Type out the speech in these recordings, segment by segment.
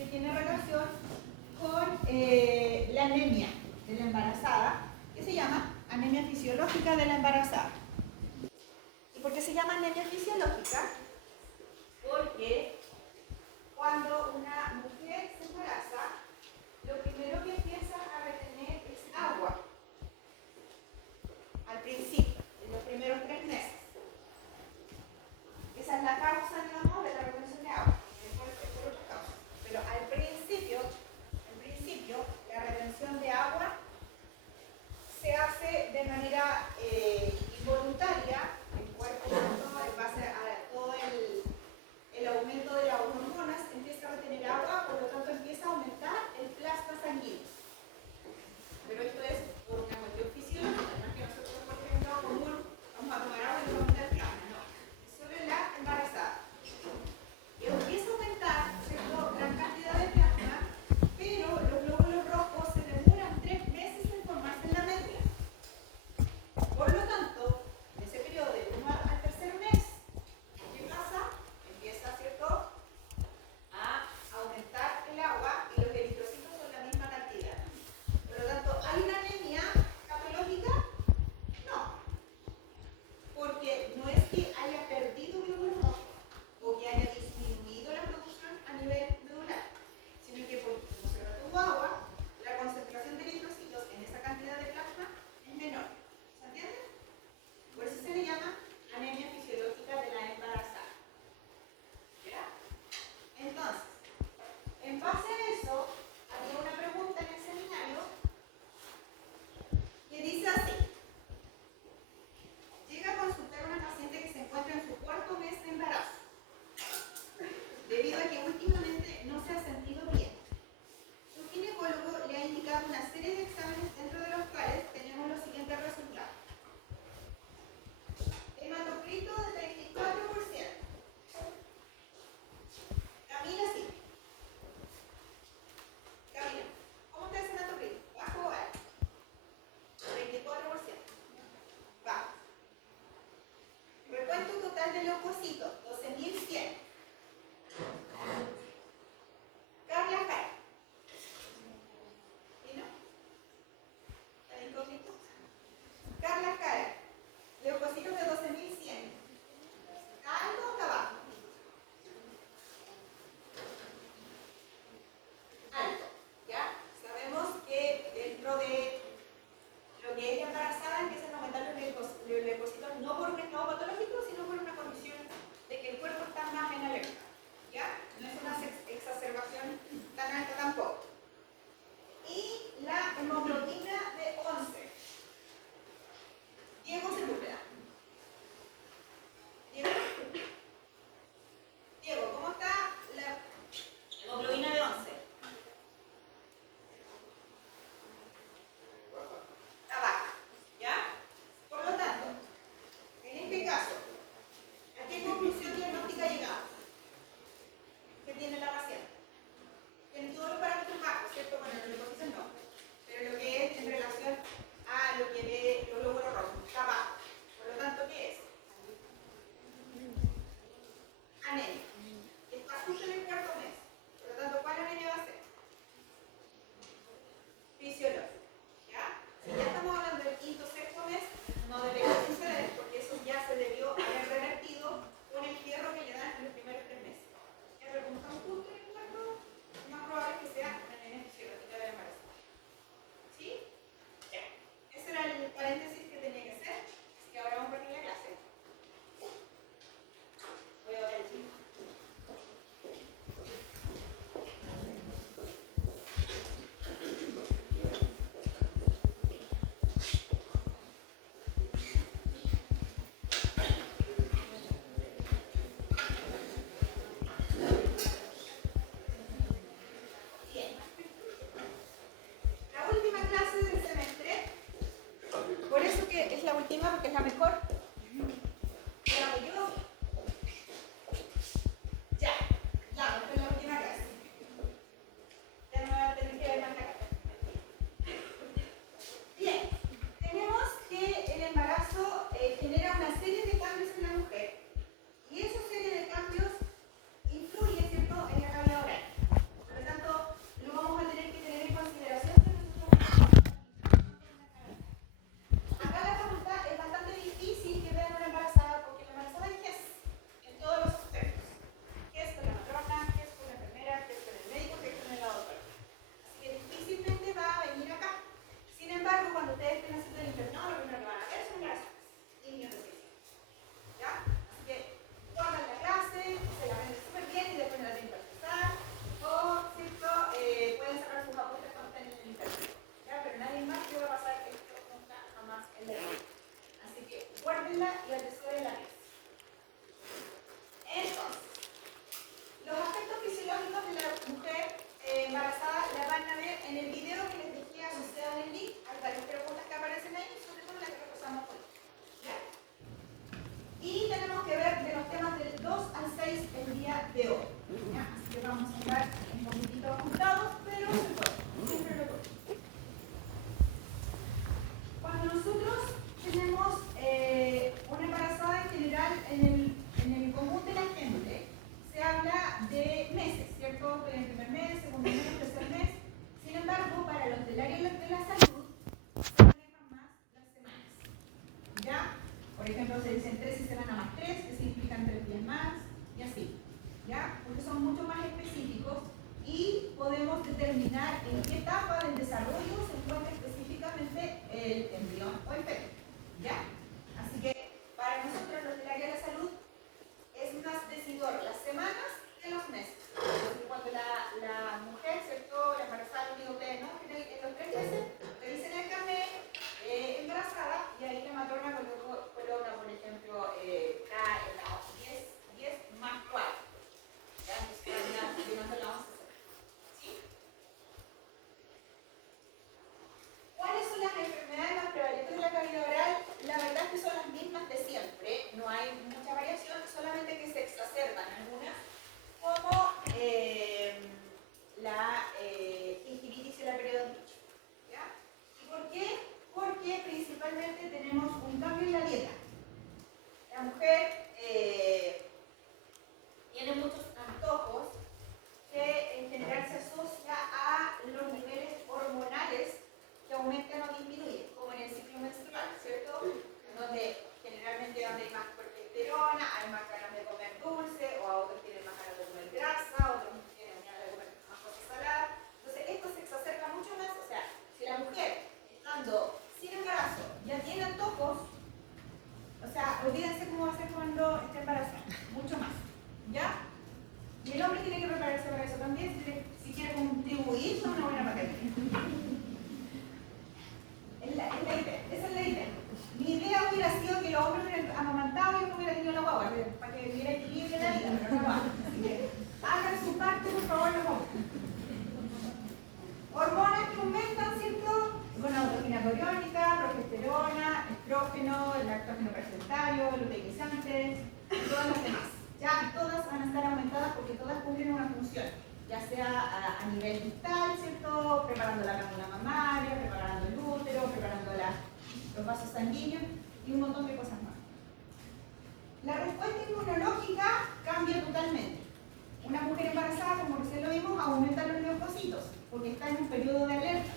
que tiene relación con la anemia de la embarazada, que se llama anemia fisiológica de la embarazada. ¿Y por qué se llama anemia fisiológica? Porque cuando una mujer se embaraza, lo primero que empieza a retener es agua. Al principio, en los primeros 3 meses. Esa es la causa, digamos, de la retención de agua. Es por otra causa. Pero al principio, la retención de agua se hace de manera involuntaria, el cuerpo, en base a todo el determinar en qué etapa del desarrollo se encuentra específicamente el embrión o el feto. ¿Ya? Así que para nosotros los del área de la salud es más decidor las semanas que los meses. Entonces, cuando la mujer, ¿cierto? La embarazada, digo que no, en los 3 meses revisen el carnet embarazada y ahí la matrona coloca, por ejemplo, está en la 10 más 4. ¿Ya? Entonces, la continuación la vamos a hacer. ¿Sí? ¿Cuáles son las enfermedades más prevalentes de la cavidad oral? La verdad es que son las mismas de siempre, no hay mucha variación, solamente que se exacerban algunas, como la gingivitis y la periodontitis. ¿Ya? ¿Y por qué? Porque principalmente tenemos un cambio en la dieta. La mujer tiene muchos antojos que en general se asocia a los niveles hormonales que aumentan o disminuyen, como en el ciclo menstrual, ¿cierto? Donde generalmente donde hay más progesterona, hay más ganas de comer dulce, o a otros tienen más ganas de comer grasa, otros tienen ganas de comer más cosas saladas. Entonces esto se exacerba mucho más, o sea, si la mujer, estando sin embarazo, ya tiene antojos, o sea, olvídense cómo va a ser cuando esté embarazada, mucho más, ¿ya? Y el hombre tiene que prepararse para eso también, si quiere contribuir con una buena paternidad. Esa es la idea. Mi idea hubiera sido que los hombres hubieran amamantado y yo hubiera tenido la guagua, para que hubiera equilibrio en la vida, pero no va. Así que hagan su parte, por favor, los hombres. Hormonas que aumentan, ¿cierto? Bueno, autogenia coriónica, progesterona, estrógeno, el lactógeno placentario, luteinizantes, y todas las demás. Ya todas van a estar aumentadas porque todas cumplen una función, ya sea a nivel distal, ¿cierto? Preparando la glándula mamaria, preparando el útero, preparando los vasos sanguíneos y un montón de cosas más. La respuesta inmunológica cambia totalmente. Una mujer embarazada, como recién lo vimos, aumenta los leucocitos porque está en un periodo de alerta.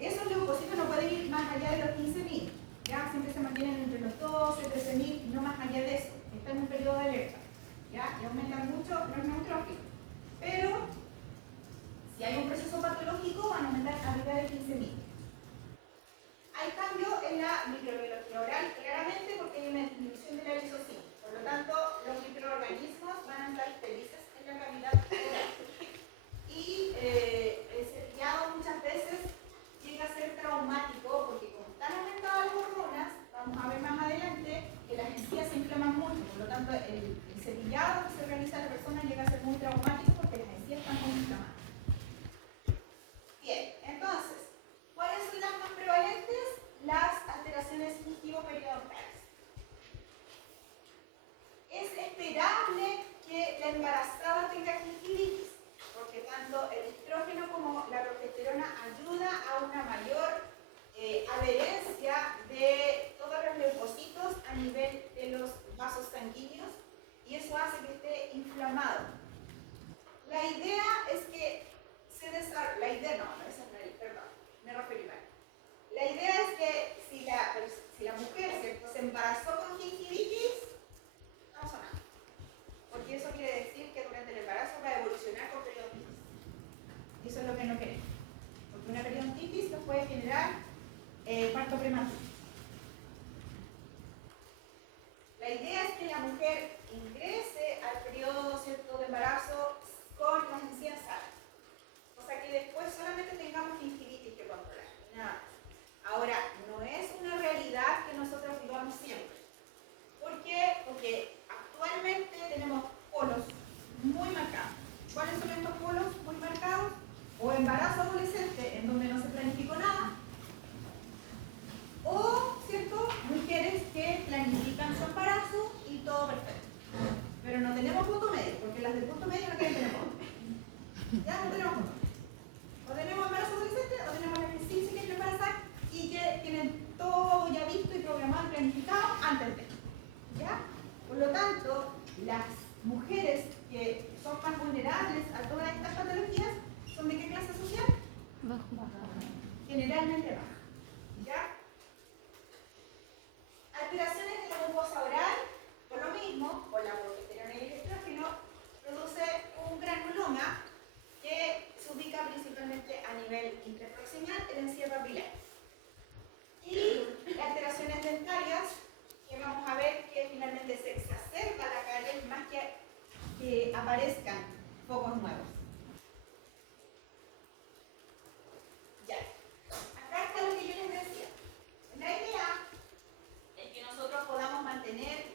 Esos leucocitos no pueden ir más allá de los 15.000, ya siempre se mantienen entre los 12, 13.000, no más allá de eso. Está en un periodo de alerta, ya, y aumentan mucho los neutrófilos. Pero si hay un proceso patológico, van a aumentar arriba de 15.000. Hay cambio en la microbiología oral, claramente, porque hay una disminución de la lisocima. Por lo tanto, los microorganismos van a estar felices en la cavidad oral. Y el cepillado muchas veces llega a ser traumático, porque como están aumentadas las hormonas, vamos a ver más adelante que las encías se inflaman mucho. Por lo tanto, el cepillado que se realiza a la persona llega a ser muy traumático porque las encías están muy inflamadas. Bien, entonces, ¿cuáles son las más prevalentes? Las alteraciones gingivo-periodontales. Es esperable que la embarazada tenga gingivitis, porque tanto el estrógeno como la progesterona ayuda a una mayor adherencia de todos los leucocitos a nivel de los vasos sanguíneos y eso hace que esté inflamado. La idea es que se desarrolle, la idea no, esa no es, perdón, me referí mal. La idea es que si la mujer, ¿cierto?, se embarazó con gingivitis, no pasa nada. Porque eso quiere decir que durante el embarazo va a evolucionar con periodontitis. Y eso es lo que no queremos. Porque una periodontitis nos puede generar parto prematuro. La idea es que la mujer ingrese al periodo, ¿cierto?, de embarazo con las encías sanas. O sea que después solamente tengamos gingivitis que controlar. Nada más. Ahora, no es una realidad que nosotros vivamos siempre. ¿Por qué? Porque actualmente tenemos polos muy marcados. ¿Cuáles son estos polos muy marcados? O embarazo adolescente, en donde no se planificó nada, o, ¿cierto?, mujeres que planifican su embarazo y todo perfecto. Pero no tenemos punto medio, porque las del punto medio no quieren tener punto medio. Ya no tenemos punto medio. O tenemos embarazo adolescente, o tenemos las que sí se quieren embarazar y que tienen todo ya visto y programado y planificado antes de. ¿Ya? Por lo tanto, las mujeres que son más vulnerables a todas estas patologías son ¿de qué clase social? Baja. Generalmente baja. ¿Ya? Alteraciones de la mucosa oral, por lo mismo, por la progesterona y el estrógeno, produce un granuloma que se ubica principalmente que aparezcan focos nuevos. Ya, acá está lo que yo les decía. La idea es que nosotros podamos mantener,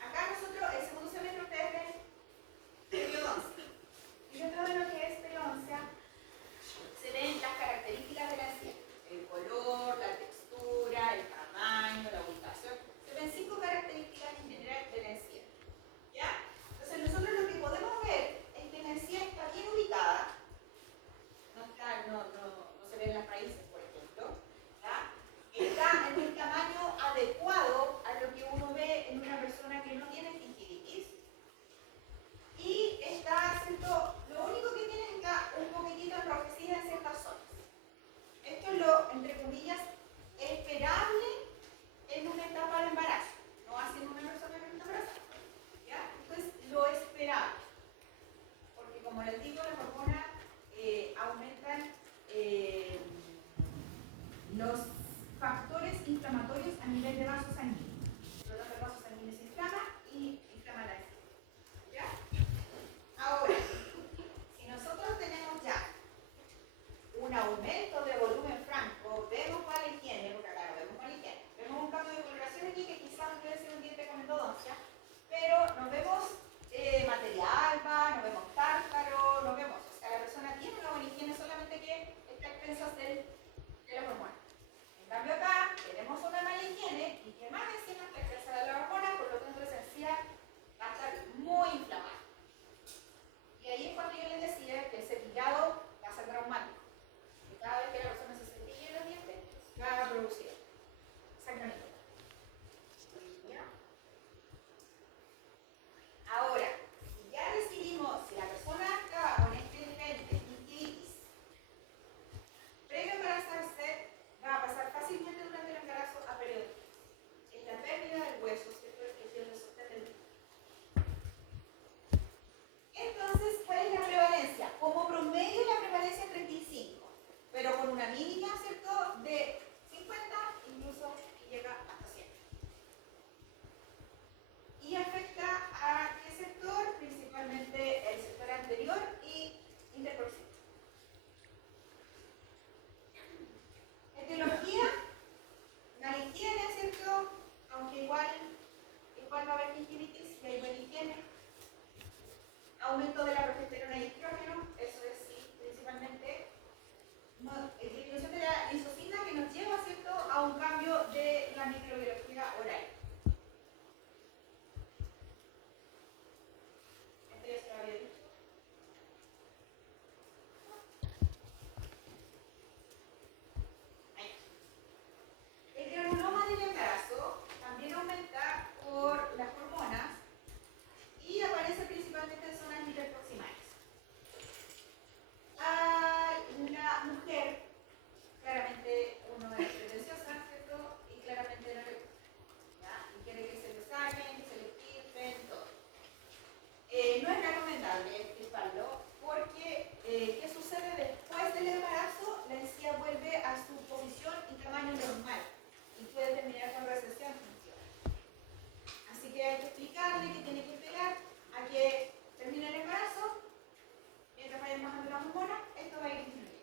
acá nosotros el segundo semestre ustedes ven periodoncia. Y dentro de lo que es periodoncia se ven las características de la encía. El color, la textura, el tamaño, la ubicación. Se ven 5 características en general de la encía. ¿Ya? Entonces nosotros lo que podemos ver es que la encía está bien ubicada. No se ven las raíces, por ejemplo. ¿Ya? Está en el tamaño adecuado a lo que uno ve en una persona que no tiene gingivitis. Y está, ¿cierto? Lo único que tiene está un poquitito enrojecida en ciertas zonas. Esto es lo, entre comillas, esperable en una etapa de embarazo. No así en una persona que no está embarazada. ¿Ya? Entonces, lo esperable. Porque como les digo, las hormonas aumentan los factores inflamatorios a nivel de vasos sanguíneos. Por lo tanto, el vaso sanguíneo se inflama y inflama la encía. ¿Ya? Ahora, si nosotros tenemos ya un aumento de volumen franco, vemos mala higiene, porque acá no vemos mala higiene, vemos un cambio de coloración aquí que quizás puede ser un diente con endodoncia, pero no vemos materia alba, no vemos tártaro, no vemos, o sea, la persona tiene una buena higiene, solamente que está a expensas de las hormonas. En cambio acá tenemos una mala higiene y que más encima está a expensas de la hormona, por lo tanto esa encía va a estar muy inflamada. Y ahí es cuando yo les decía que el cepillado va a ser traumático. Que cada vez que la persona se cepille los dientes, va a producir sangramiento. ¿Ya? Ahora, si ya decidimos, si la persona está con este nivel de gingivitis, previo a embarazarse, va a pasar fácilmente durante el embarazo a periodontitis. Es la pérdida del hueso, ¿cierto? Que es el sostén del diente. Entonces, ¿cuál es la prevalencia? Como promedio la prevalencia es 35, pero con una mínima, ¿cierto?, de 50, incluso llega hasta 100. Y afecta a qué sector, principalmente el sector anterior y interproximal. Etiología, la higiene, ¿cierto? Aunque igual va a haber gingivitis y hay buena higiene. Aumento de la progesterona y estrógeno, eso es sí, principalmente. Disminución de la lisocima que nos lleva, ¿cierto?, a un cambio de la microbiología oral. Esto ya se lo había dicho. Ahí. El granuloma del embarazo también aumenta por las hormonas y aparece principalmente en zonas interproximales. La mujer, claramente uno es pretenciosa, ¿cierto? Y claramente no le gusta. ¿Ya? Y quiere que se le saquen, que se le quiten, todo. No es recomendable extirparlo porque ¿qué sucede después del embarazo? La encía vuelve a su posición y tamaño normal y puede terminar con recesión funcional. Así que hay que explicarle que tiene que esperar a que termine el embarazo. Mientras vayan bajando las hormonas, esto va a ir disminuyendo.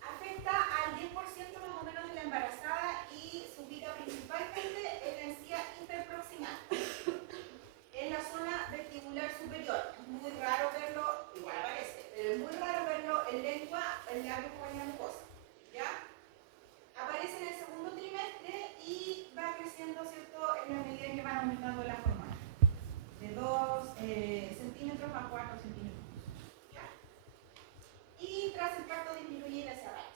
Afecta al 10% más o menos de la embarazada y se ubica principalmente en la encía interproximal, en la zona vestibular superior. Es muy raro verlo, igual aparece, pero es muy raro verlo en lengua, en labios o en la mucosa. ¿Ya? Aparece en el segundo trimestre y va creciendo, ¿cierto?, en la medida en que van aumentando las hormonas. De 2 centímetros a 4 centímetros. ¿Ya? Y tras el parto disminuye y desaparece.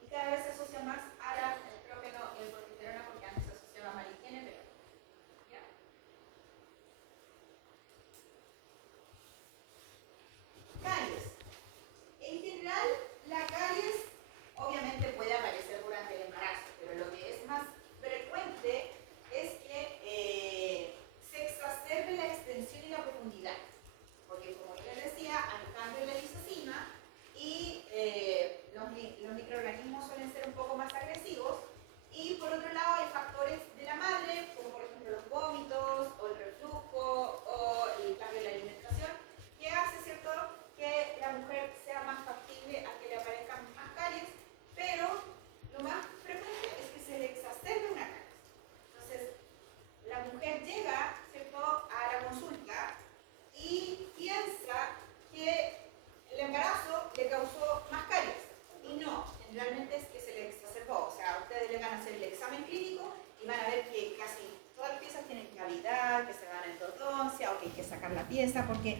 Y cada vez se asocia más a la estrógeno y el progesterona porque antes se asociaba a mala higiene, pero ¿ya? Caries. En general, la caries obviamente puede aparecer durante el embarazo, pero lo que limpieza, porque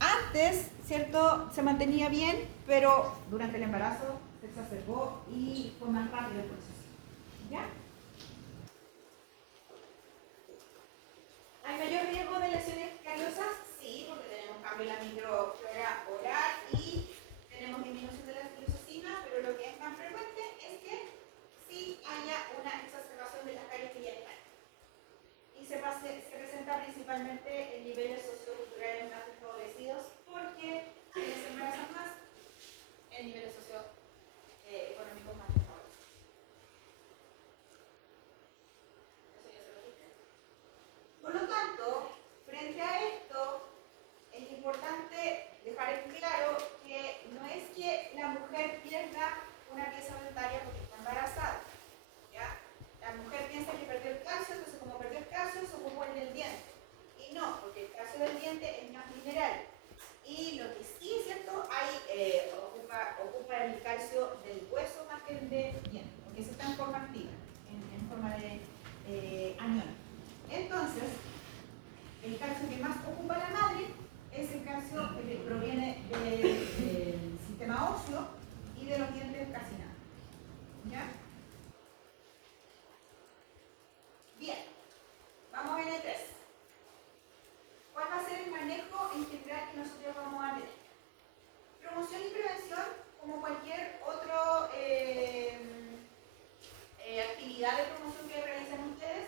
antes, ¿cierto?, se mantenía bien, pero durante el embarazo se exacerbó y fue más rápido el proceso. ¿Ya? ¿Hay mayor riesgo de lesiones cariosas? Sí, porque tenemos cambio en la microflora oral y tenemos disminución de la filosocina, pero lo que es más frecuente es que sí haya una exacerbación de las caries que ya están. Y se presenta principalmente en niveles socioculturales más desfavorecidos porque quienes se embarazan más en niveles socioeconómicos más desfavorecidos. Eso ya se lo dije. Por lo tanto, frente a esto, es importante dejar en claro que no es que la mujer pierda una pieza dentaria porque está embarazada. ¿Ya? La mujer piensa que perdió el calcio, entonces como perdió el calcio se ocupó el del diente. Y no, porque el calcio del diente es más mineral. Y lo que sí es cierto, ocupa el calcio del hueso más que el del diente, porque eso está en forma activa, en forma de anión. Entonces, el calcio que más ocupa la madre es el calcio que proviene del sistema óseo y de los dientes casi nada. ¿Ya? Bien, vamos a N3. ¿Cuál va a ser el manejo en general que nosotros vamos a tener? Promoción y prevención, como cualquier otra actividad de promoción que realizan ustedes,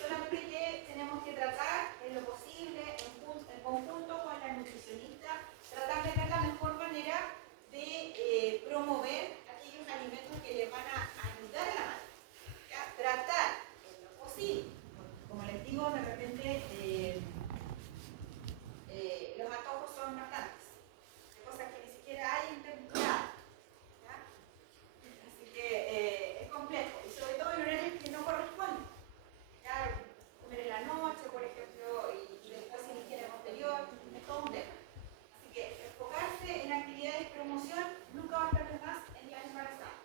solamente que tenemos que tratar en lo posible, en conjunto con la nutricionista, tratar de ver la mejor manera de promover aquellos alimentos que le van a ayudar a la madre. ¿Ya? Tratar en lo posible. Como les digo, de repente los antojos son bastantes, de cosas que ni siquiera hay en temporada. Así que es complejo, y sobre todo en horarios que no corresponden. ¿Ya? Comer en la noche, por ejemplo, y después sin higiene posterior, es todo un tema. Así que enfocarse en actividades de promoción nunca va a estar de más en la embarazada.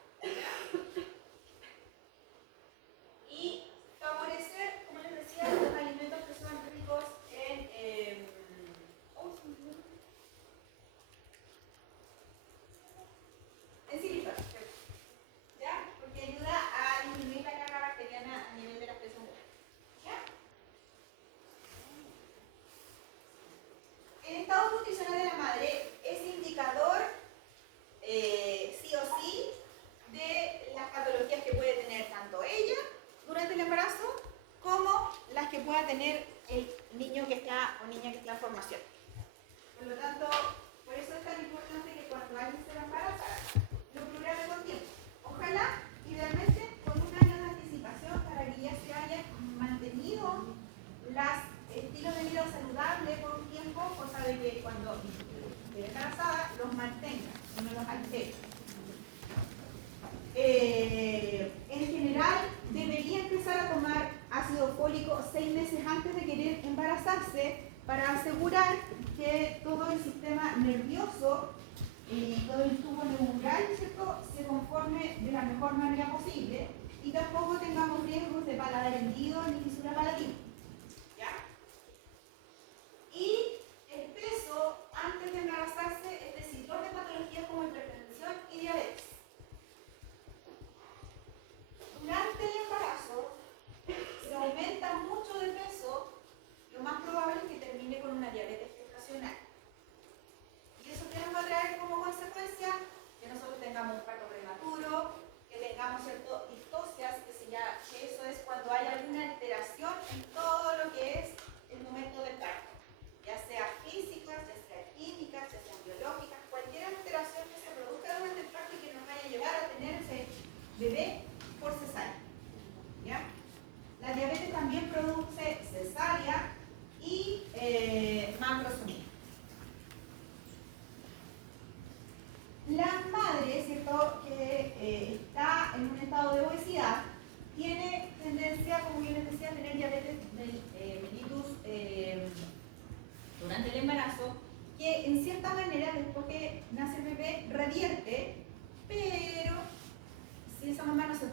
Y favorecer, como les decía, los alimentos que son ricos en sílica, ¿ya? Porque ayuda a disminuir la carga bacteriana a nivel de la presión. ¿Ya? El estado nutricional de la madre es indicador, sí o sí, de las patologías que puede tener tanto ella durante el embarazo como las que pueda tener el niño que está o niña que está en formación. Por lo tanto, por eso es tan importante que cuando alguien se va a embarazar, lo programe con tiempo. Ojalá, idealmente, con un año de anticipación para que ya se hayan mantenido los estilos de vida saludables por un tiempo, cosa de que cuando esté embarazada los mantenga y no los altere. En general, debería empezar a tomar ácido fólico 6 meses antes de querer embarazarse para asegurar que todo el sistema nervioso y todo el tubo neural, ¿cierto?, se conforme de la mejor manera posible y tampoco tengamos riesgos de paladar hendido ni fisura palatina. ¿Ya? Y el peso antes de embarazarse es decidor de patologías como hipertensión y diabetes. Durante el embarazo, si aumenta mucho de peso, lo más probable es que termine con una diabetes gestacional. ¿Y eso qué nos va a traer como consecuencia? Que nosotros tengamos un parto prematuro, que tengamos distocias, que eso es cuando hay alguna alteración en todo lo que es el momento del parto, ya sea físicas, ya sea químicas, ya sean biológicas, cualquier alteración que se produzca durante el parto y que nos vaya a llevar a tener ese bebé por cesárea. ¿Ya? La diabetes también produce cesárea y macrosomía. La madre, ¿cierto?, que está en un estado de obesidad, tiene tendencia, como yo les decía, a tener diabetes mellitus durante el embarazo, que en cierta manera, después que nace el bebé, revierte, pero si esa mamá no se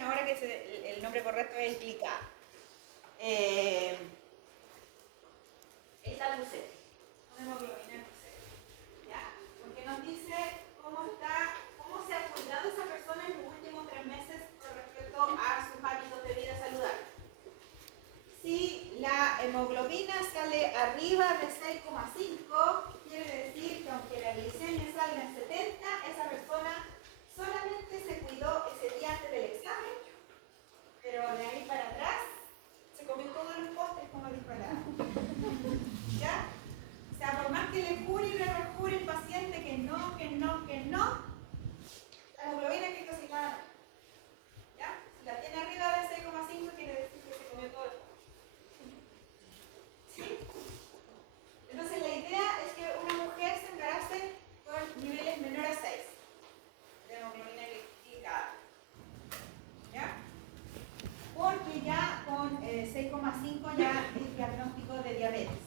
dicen ahora que el nombre correcto es glicada. Esta glucemia, una hemoglobina glucémica, ¿ya? Porque nos dice cómo se ha cuidado esa persona en los últimos 3 meses con respecto a sus hábitos de vida saludables. Si la hemoglobina sale arriba de 6,5, quiere decir que aunque la glicemia salga en 70, esa persona solamente se cuidó ese día antes del examen, pero de ahí para atrás se comió todos los postres como dijo la. ¿Ya? O sea, por más que le jure y le rejure el paciente que no, la hemoglobina es glicosílada. ¿Ya? Si la tiene arriba de 6,5 quiere decir que se comió todo el postre. ¿Sí? Entonces la idea es que una mujer se embarace con niveles menores a 6 de hemoglobina glicada. ¿Ya? Porque ya con 6,5 ya es diagnóstico de diabetes.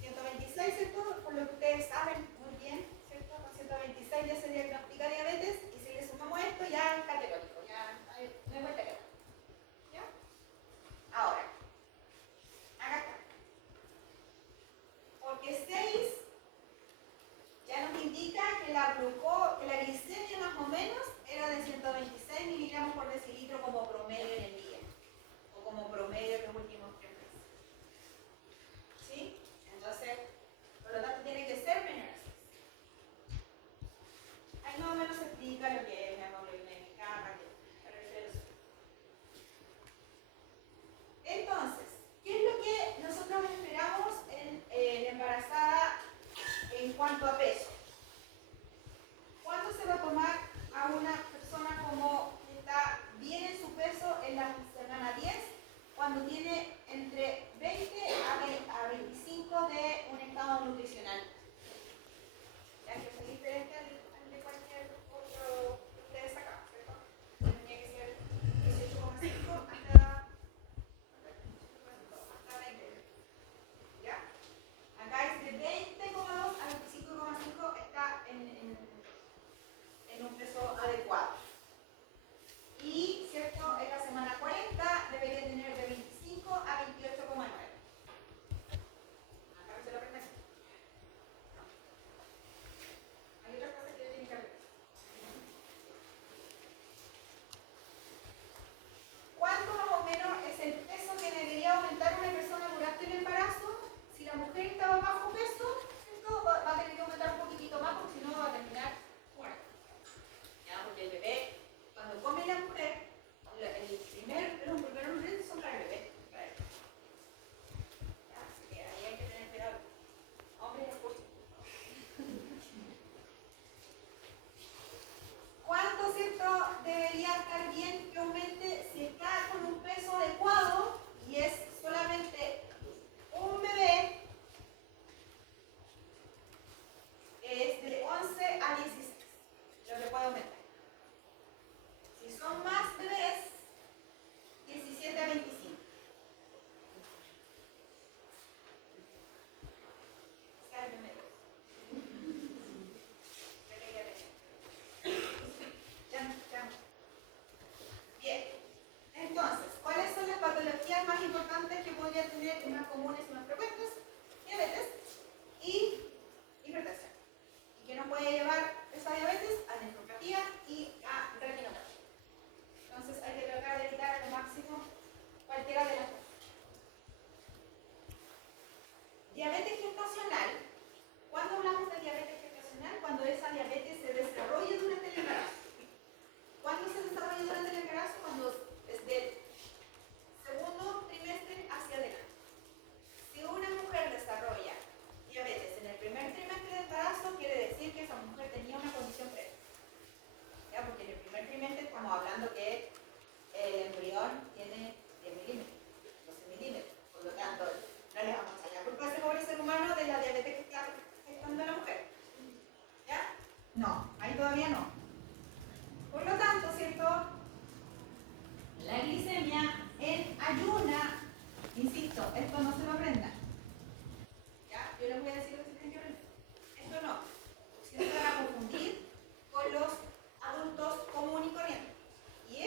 126, ¿cierto? Por lo que ustedes saben muy bien, ¿cierto? Con 126 ya se diagnostica diabetes y si le sumamos esto ya es categórico, ya no hay vuelta que dar. ¿Ya? Ahora, acá. Porque 6 ya nos indica que la glicemia más o menos era de 126 miligramos por decilitro como promedio en el día, o como promedio en los últimos 3 meses. ¿Sí? Entonces, por lo tanto, tiene que ser menor a 6. Ahí más o menos se explica lo que es la hemoglobina glicada, Entonces, ¿qué es lo que nosotros esperamos en la embarazada en cuanto a peso? ¿Cuánto se va a tomar a una persona como que está bien en su peso en la semana 10, cuando tiene entre 20 a 25 de un estado nutricional? Ya que es diferente al de cualquier otro que ustedes sacaban, ¿cierto? Tenía que ser 18,5 hasta 20. ¿Ya? Acá es de 20,2 a 25,5 está en un peso adecuado. Y, ¿cierto? En la semana 40 debería tener de 25 a 28,9. Acá no se lo aprenden. No. Hay otras cosas que tienen que aprender. ¿Cuánto más o menos es el peso que debería aumentar una persona durante el embarazo? Si la mujer estaba bajo peso, esto va a tener que aumentar un poquitito más porque si no va a terminar muerta. ¿Ya? Porque el bebé, cuando come la mujer, los primeros nutrientes son para el bebé. ¿Ya? Así que ahí hay que tener cuidado. Hombres, escuchen. ¿Cuánto, cierto, debería estar bien que aumente si está con un peso adecuado y es solamente un bebé? Es de 11 a 16 lo que puede aumentar. Si son más bebés, 17 a 25. Está en medio. Bien. Entonces, ¿cuáles son las patologías más importantes que podría tener, más comunes y más frecuentes? Diabetes y hipertensión. ¿Y qué nos puede llevar esa diabetes? A nefropatía y a retinopatía. Entonces hay que tratar de evitar al máximo cualquiera de las dos. Diabetes gestacional. ¿Cuándo hablamos de diabetes gestacional? Cuando esa diabetes se desarrolla durante el embarazo. ¿Cuándo se desarrolla durante el embarazo? Cuando desde el segundo trimestre hacia adelante. Si una mujer desarrolla diabetes en el primer trimestre de embarazo, quiere decir que esa mujer tenía una condición previa. ¿Ya? Porque en el primer trimestre estamos hablando que el embrión tiene 10 milímetros, 12 milímetros. Por lo tanto, no le vamos a echar la culpa a ese pobre ser humano de la diabetes que está gestando la mujer. ¿Ya? No, ahí todavía no. Por lo tanto, ¿cierto? La glicemia en ayuna, insisto, esto no se lo aprendan. ¿Ya? Yo les voy a decir lo que se tienen que aprender. Esto no. Si no se van a confundir con los adultos comunes y corrientes. Y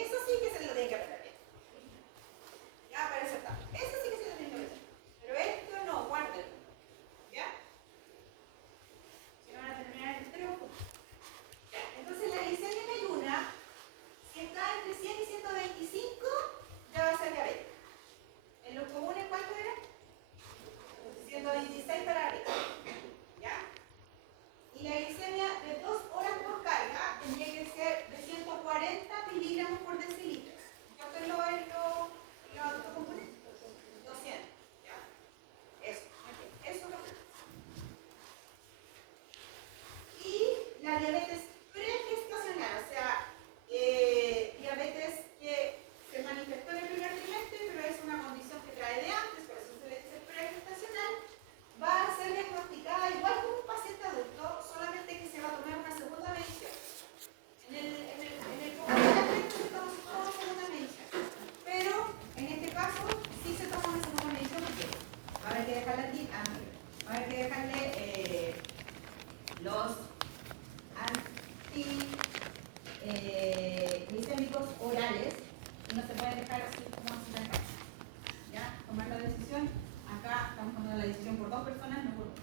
dejarle los antiglicémicos orales, y no se puede dejar así como así tan rápido. ¿Ya? Tomar la decisión. Acá estamos tomando la decisión por dos personas, no por una.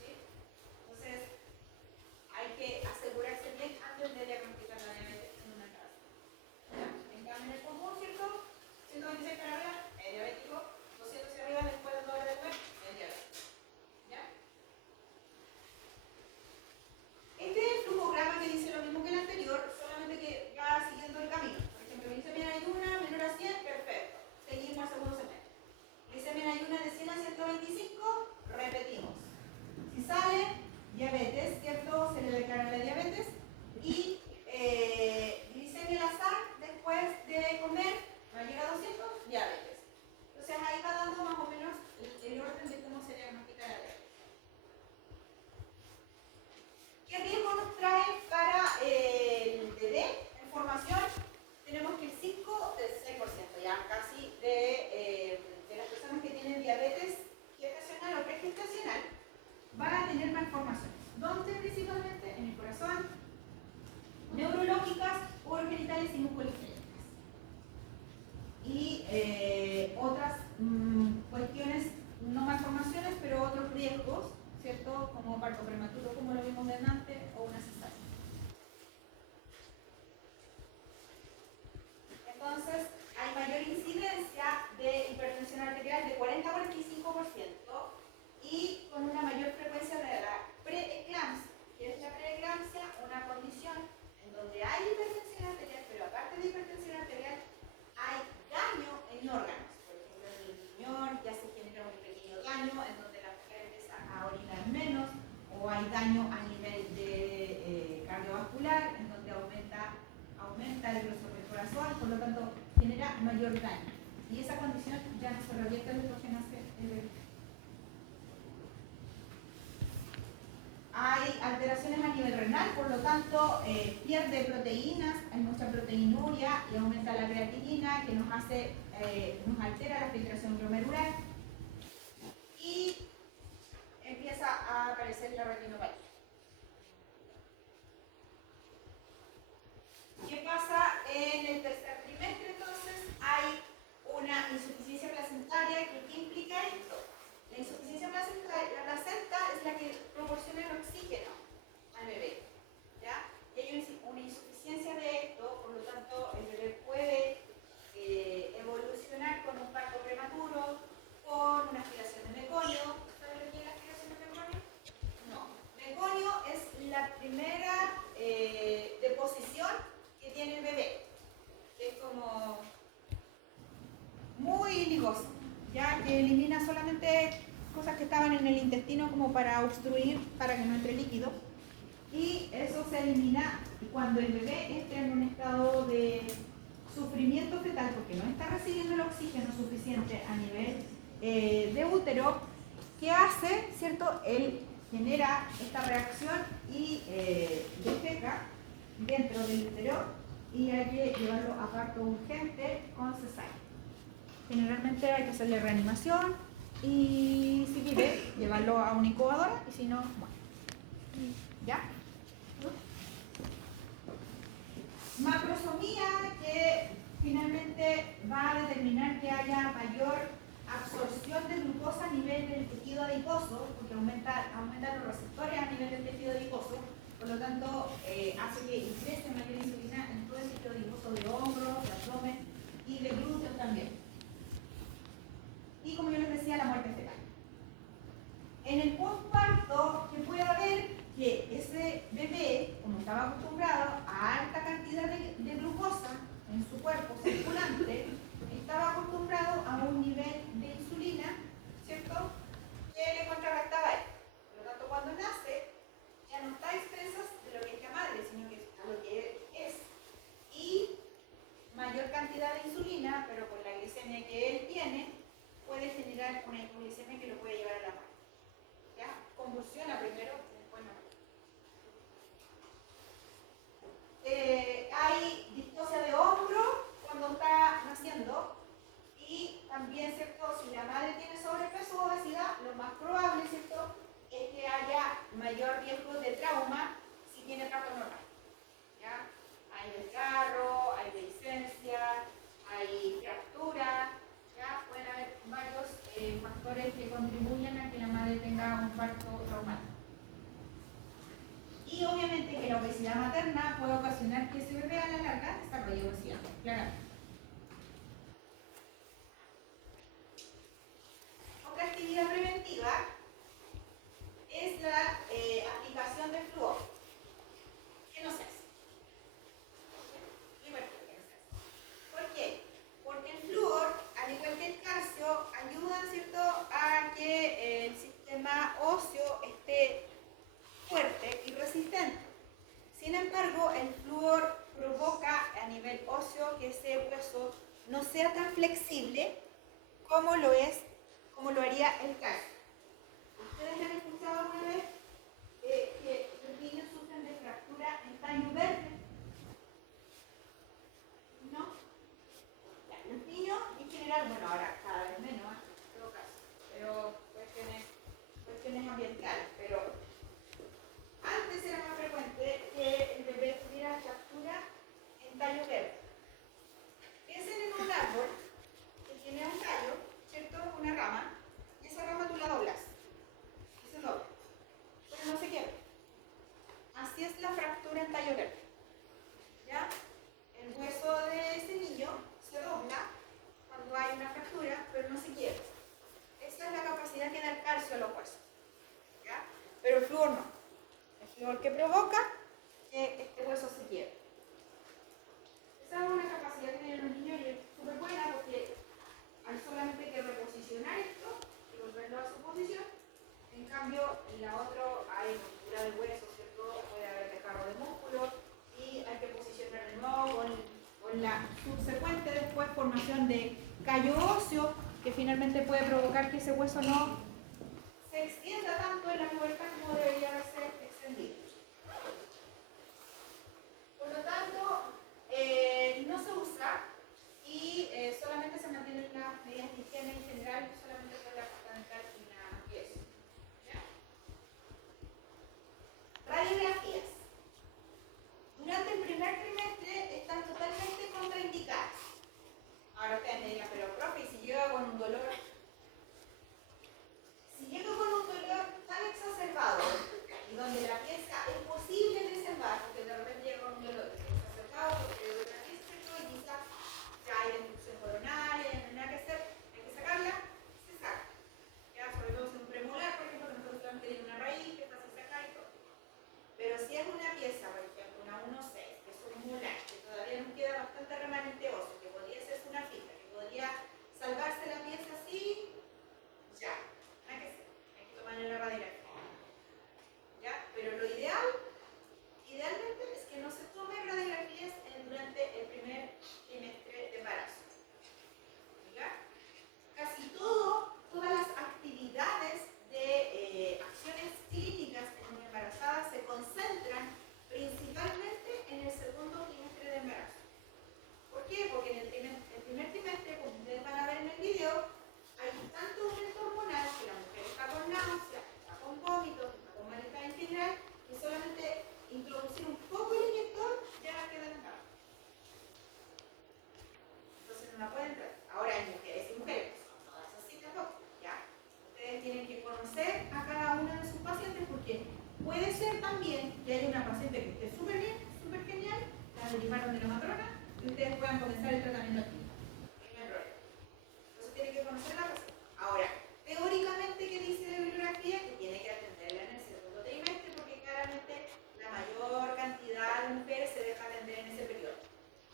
¿Sí? Entonces, hay que asegurarse bien antes de diagnosticar la diabetes en una casa. ¿Ya? En cambio, en el común, ¿cierto? 126 para arriba, es diabético. 200 hacia arriba, después de 2 horas de comer, es diabético. ¿Ya? Este es el flujograma que dice lo mismo que el anterior, solamente que va siguiendo el camino. Por ejemplo, glicemia en ayuna menor a 100, perfecto. Seguimos al segundo semestre. Glicemia en ayuna de 100 a 125, repetimos. Si sale diabetes, ¿cierto? Se le declara la diabetes. Y glicemia al azar, después de comer, no llega a 200, diabetes. Entonces ahí va dando más o menos el orden de cómo se diagnostica la diabetes. ¿Qué riesgo nos trae para el bebé en formación? Tenemos que el 5 del 6% ya casi de las personas que tienen diabetes gestacional o pregestacional van a tener malformaciones. ¿Dónde principalmente? En el corazón, neurológicas, orogenitales y musculoesqueléticas. Y otras cuestiones, no malformaciones, pero otros riesgos, ¿cierto? Como parto prematuro, como lo vimos delante, o una cesárea. Entonces, hay mayor incidencia de hipertensión arterial de 40 a 45% y con una mayor frecuencia de la preeclampsia. ¿Qué es la preeclampsia? Una condición en donde hay hipertensión arterial, pero aparte de hipertensión arterial, hay daño en órganos. Por ejemplo, en el riñón ya se genera un pequeño daño en donde la mujer empieza a orinar menos, o hay daño a nivel de cardiovascular, en donde aumenta el grosor del corazón, por lo tanto genera mayor daño. Y esa condición ya no se revierte después que nace el bebé. Hay alteraciones a nivel renal, por lo tanto pierde proteínas, hay mucha proteinuria y aumenta la creatinina, que nos altera la filtración glomerular y empieza a aparecer la retinopatía. ¿Qué pasa en el tercer trimestre? Entonces hay una insuficiencia placentaria. ¿Qué implica esto? La insuficiencia placentaria, la placenta es la que proporciona el oxígeno al bebé, ¿ya? Y hay una insuficiencia de esto, por lo tanto el bebé puede evolucionar con un parto prematuro, con una aspiración de meconio. ¿Saben lo que es la aspiración de meconio? No. Meconio es la primera deposición que tiene el bebé. Es como muy ligosa, ya que elimina solamente cosas que estaban en el intestino como para obstruir, para que no entre líquido. Y eso se elimina cuando el bebé entra en un estado de sufrimiento fetal porque no está recibiendo el oxígeno suficiente a nivel de útero. ¿Qué hace? ¿Cierto? Él genera esta reacción y defeca dentro del útero y hay que llevarlo a parto urgente con cesárea. Generalmente hay que hacerle reanimación y si vive, llevarlo a una incubadora y si no, bueno. ¿Ya? Macrosomía, que finalmente va a determinar que haya mayor absorción de glucosa a nivel del tejido adiposo, porque aumenta los receptores a nivel del tejido adiposo, por lo tanto hace que ingrese mayor insulina en todo el tejido adiposo de hombros, de abdomen y de glúteos también. Y como yo les decía, la muerte fetal. En el postparto, que puede haber que ese bebé, como estaba acostumbrado a alta cantidad de glucosa en su cuerpo circulante, estaba acostumbrado a un nivel de insulina, ¿cierto?, que le contrarrestaba esto. Por lo tanto, cuando nace, ya no está expresa de lo que es la madre, sino que a lo que él es. Y mayor cantidad de insulina, pero con la glicemia que él tiene, puede generar una hipoglicemia que lo puede llevar a la muerte. ¿Ya? Convulsiona primero, después no. contribuyen a que la madre tenga un parto traumático. Y obviamente que la obesidad materna puede ocasionar que ese bebé a la larga desarrolle obesidad, claramente. Otra actividad preventiva es la aplicación de flúor. ¿Qué no se hace? ¿Por qué? Porque el flúor, al igual que el calcio, ayuda, ¿cierto?, a que el sistema óseo esté fuerte y resistente. Sin embargo, el flúor provoca a nivel óseo que ese hueso no sea tan flexible como lo haría el calcio. ¿Ustedes han escuchado alguna vez que los niños sufren de fractura en tallo verde? ¿No? Ya, los niños en general, bueno, ahora cada vez menos, en todo caso, pero cuestiones ambientales, pero antes era más frecuente que el bebé tuviera fractura en tallo verde. Piensen en un árbol que tiene un tallo, ¿cierto? Una rama, y esa rama tú la doblas. Y se dobla. Pero no se quiebra. Así es la fractura en tallo verde. ¿Ya? El hueso de ese niño se dobla cuando hay una fractura, pero no se quiebra. Esa es la capacidad que da el calcio a los huesos. ¿Ya? Pero el flúor no. El flúor que provoca que este hueso se quiebre. Esa es una capacidad que tienen los niños y es súper buena porque hay solamente que reposicionar esto y volverlo a su posición. En cambio, en la otra hay ruptura de hueso, ¿cierto? Puede haber desgarro de músculo y hay que posicionar de nuevo con la subsecuente después formación de callo óseo que finalmente puede provocar que ese hueso no se extienda tanto en la pubertad como debería ser extendido. Por lo tanto, no se usa y solamente se mantienen las medidas de higiene en general, solamente con la pasta dental y nada más que eso. ¿Ya? Radiografías. Durante el primer trimestre están totalmente contraindicadas. Ahora ustedes me dirán, pero profe, ¿y si llega con un dolor? Si llega con un dolor tan exacerbado y donde la pieza es posible preservar, porque de repente llega con un dolor exacerbado, porque de una pieza y quizás ya hay destrucción coronaria, no hay nada que hacer, hay que sacarla, se saca. Ya, sobre todo si es un premolar, por ejemplo, que nosotros tenemos que tener una raíz que está sin sacar y todo. Pero si es una pieza, por ejemplo, una 1,6, que es un molar, que todavía nos queda bastante remanente óseo, que podría ser una fibra, que podría salvarse la pieza así, ya, hay que hacer, hay que tomar en la radiografía. ¿Ya? Pero lo idealmente es que no se tomen radiografías durante el primer trimestre de embarazo. ¿Ya? Casi todas las actividades de acciones clínicas en una embarazada se concentran principalmente en el segundo trimestre de embarazo. ¿Por qué? Porque en el primer trimestre, como ustedes van a ver en el video, hay tanto aumento hormonal que la mujer está con náusea, está con vómitos, está con malestar en general, que solamente introducir un poco el inyector ya queda en embarazo. Entonces no la pueden entrar. Ahora hay mujeres y mujeres, son todas así tampoco, ¿ya? Ustedes tienen que conocer a cada una de sus pacientes porque puede ser también que haya una paciente que esté súper bien, súper genial, la derivaron de la matrona y ustedes puedan comenzar el tratamiento aquí. No hay problema. Entonces tienen que conocer a la paciente. Ahora, teóricamente, ¿qué dice la bibliografía? Que tiene que atenderla en el segundo trimestre porque claramente la mayor cantidad de mujeres se deja atender en ese periodo.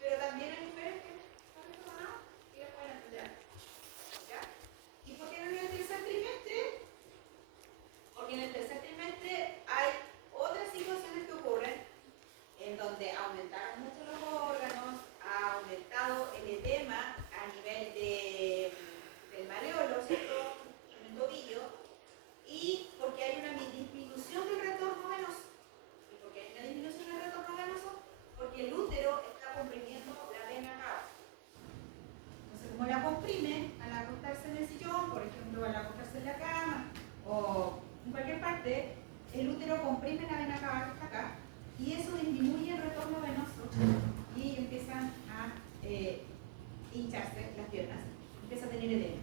Pero también hay mujeres que no les toma nada y las pueden atender. ¿Ya? ¿Y por qué no en el tercer trimestre? Porque en el tercer trimestre hay otras situaciones que ocurren en donde aumentaron mucho los órganos, ha aumentado el edema a nivel del mareolo, ¿cierto? En el tobillo, y porque hay una disminución del retorno venoso. ¿Y por qué hay una disminución del retorno venoso? Porque el útero está comprimiendo la vena cava. Entonces, como la comprime, al acostarse en el sillón, por ejemplo, al acostarse en la cama, o en cualquier parte, el útero comprime la vena cava que está acá, y eso disminuye el retorno venoso y empiezan a hincharse las piernas, empieza a tener edema,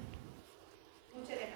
mucha edema.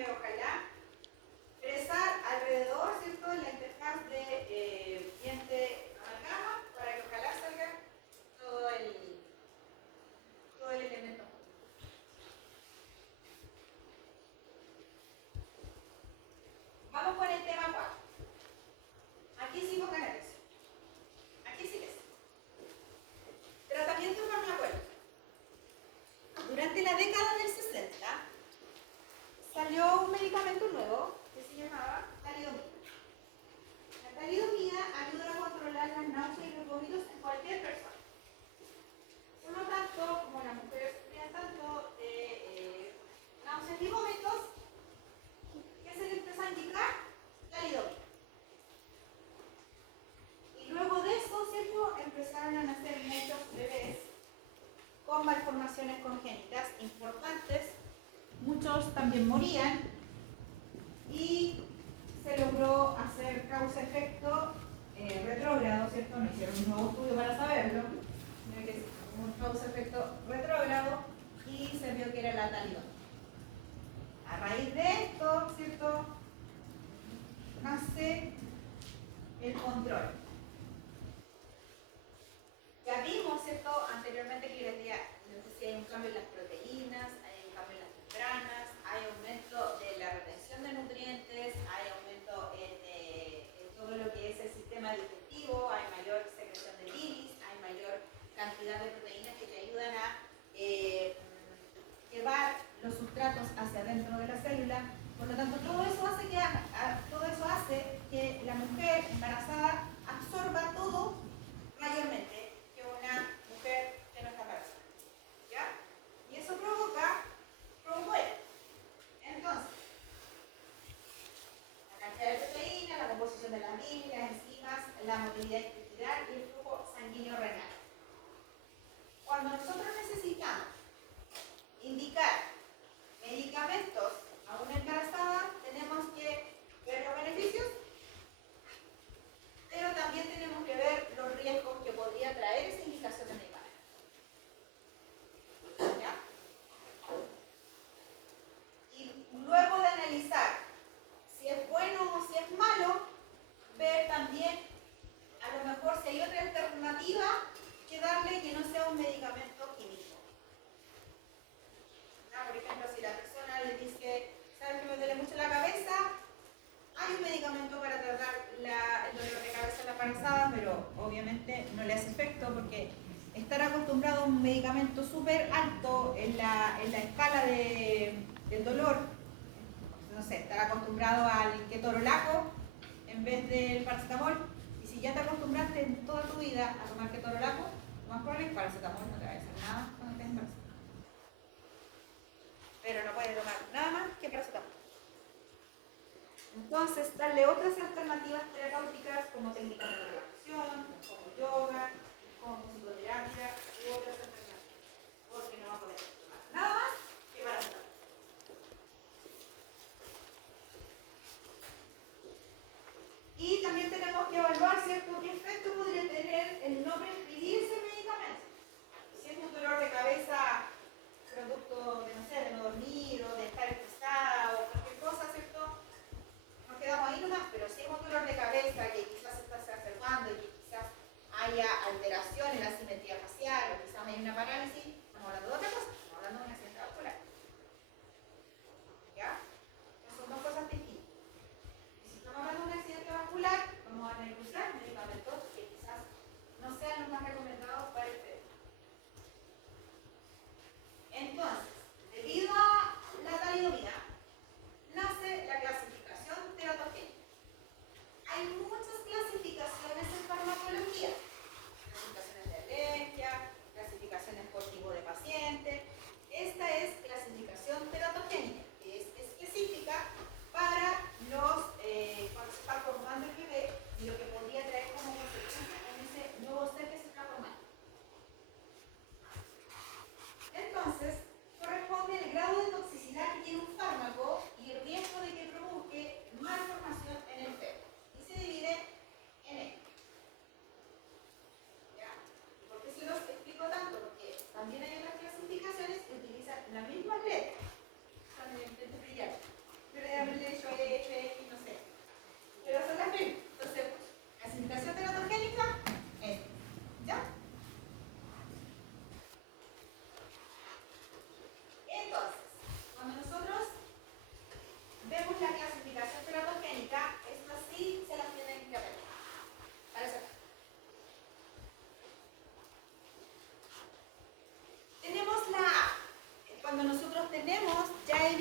de ojalá fresar alrededor, ¿cierto?, la interfaz de diente amalgama para que ojalá salga todo el elemento. Vamos con el tema 4. Aquí sí pongan atención. Aquí sí les. Tratamiento farmacéutico. Durante la década del 60 salió un medicamento nuevo que se llamaba talidomida. La talidomida ayuda a controlar las náuseas y los vómitos en cualquier persona. Por lo tanto, como las mujeres sufrían tanto de náuseas y vómitos, ¿qué se les empezó a indicar? Talidomida. Y luego de eso, ¿cierto?, empezaron a nacer muchos bebés con malformaciones congénitas importantes. Muchos también morían y se logró hacer causa-efecto retrógrado, ¿cierto? No hicieron un nuevo estudio para saberlo, sino que un causa-efecto retrógrado y se vio que era la talidomida. A raíz de esto, ¿cierto?, nace el control. Ya vimos, ¿cierto?, anteriormente que les decía hay un cambio en las proteínas, hay un cambio en las membranas, hay aumento de la retención de nutrientes, hay aumento en todo lo que es el sistema digestivo, hay mayor secreción de bilis, hay mayor cantidad de proteínas que te ayudan a llevar los sustratos hacia adentro de la célula. Por lo tanto, todo eso hace que la mujer embarazada absorba todo mayormente que una mujer que no está embarazada. ¿Ya? Y eso provocó esto. Entonces, la cantidad de proteínas, la composición de las bilis, las enzimas, la motilidad intestinal y el flujo sanguíneo renal. Cuando nosotros necesitamos indicar medicamentos a una embarazada, tenemos que ver los beneficios, pero también tenemos que ver los riesgos que podría traer esa indicación de medicamentos. ¿Ya? Y luego de analizar si es bueno o si es malo, ver también a lo mejor si hay otra alternativa que darle que no sea un medicamento químico. ¿Ya? Por ejemplo, si la persona le dice, ¿sabes que me duele mucho la cabeza? Hay un medicamento para tratar el dolor de cabeza en la embarazada, pero obviamente no le hace efecto porque estar acostumbrado a un medicamento súper alto en la escala del dolor, no sé, estar acostumbrado al ketorolaco en vez del paracetamol, y si ya te acostumbraste en toda tu vida a tomar ketorolaco, lo más probable es que el paracetamol no te va a hacer nada cuando estés embarazada. Pero no puedes tomar nada más que paracetamol. Entonces, darle otras alternativas terapéuticas como técnicas de relajación, como yoga, como psicoterapia y otras alternativas, porque no va a poder tomar nada más que paracetamol. Y también tenemos que evaluar, ¿cierto?, qué efecto podría tener el no prescribir ese medicamento. Si es un dolor de cabeza producto de, no sé, de no dormir o de estar estresada o cualquier cosa, ¿cierto?, nos quedamos ahí nomás, pero si es un dolor de cabeza que quizás está exacerbando y que quizás haya alteración en la simetría facial o quizás hay una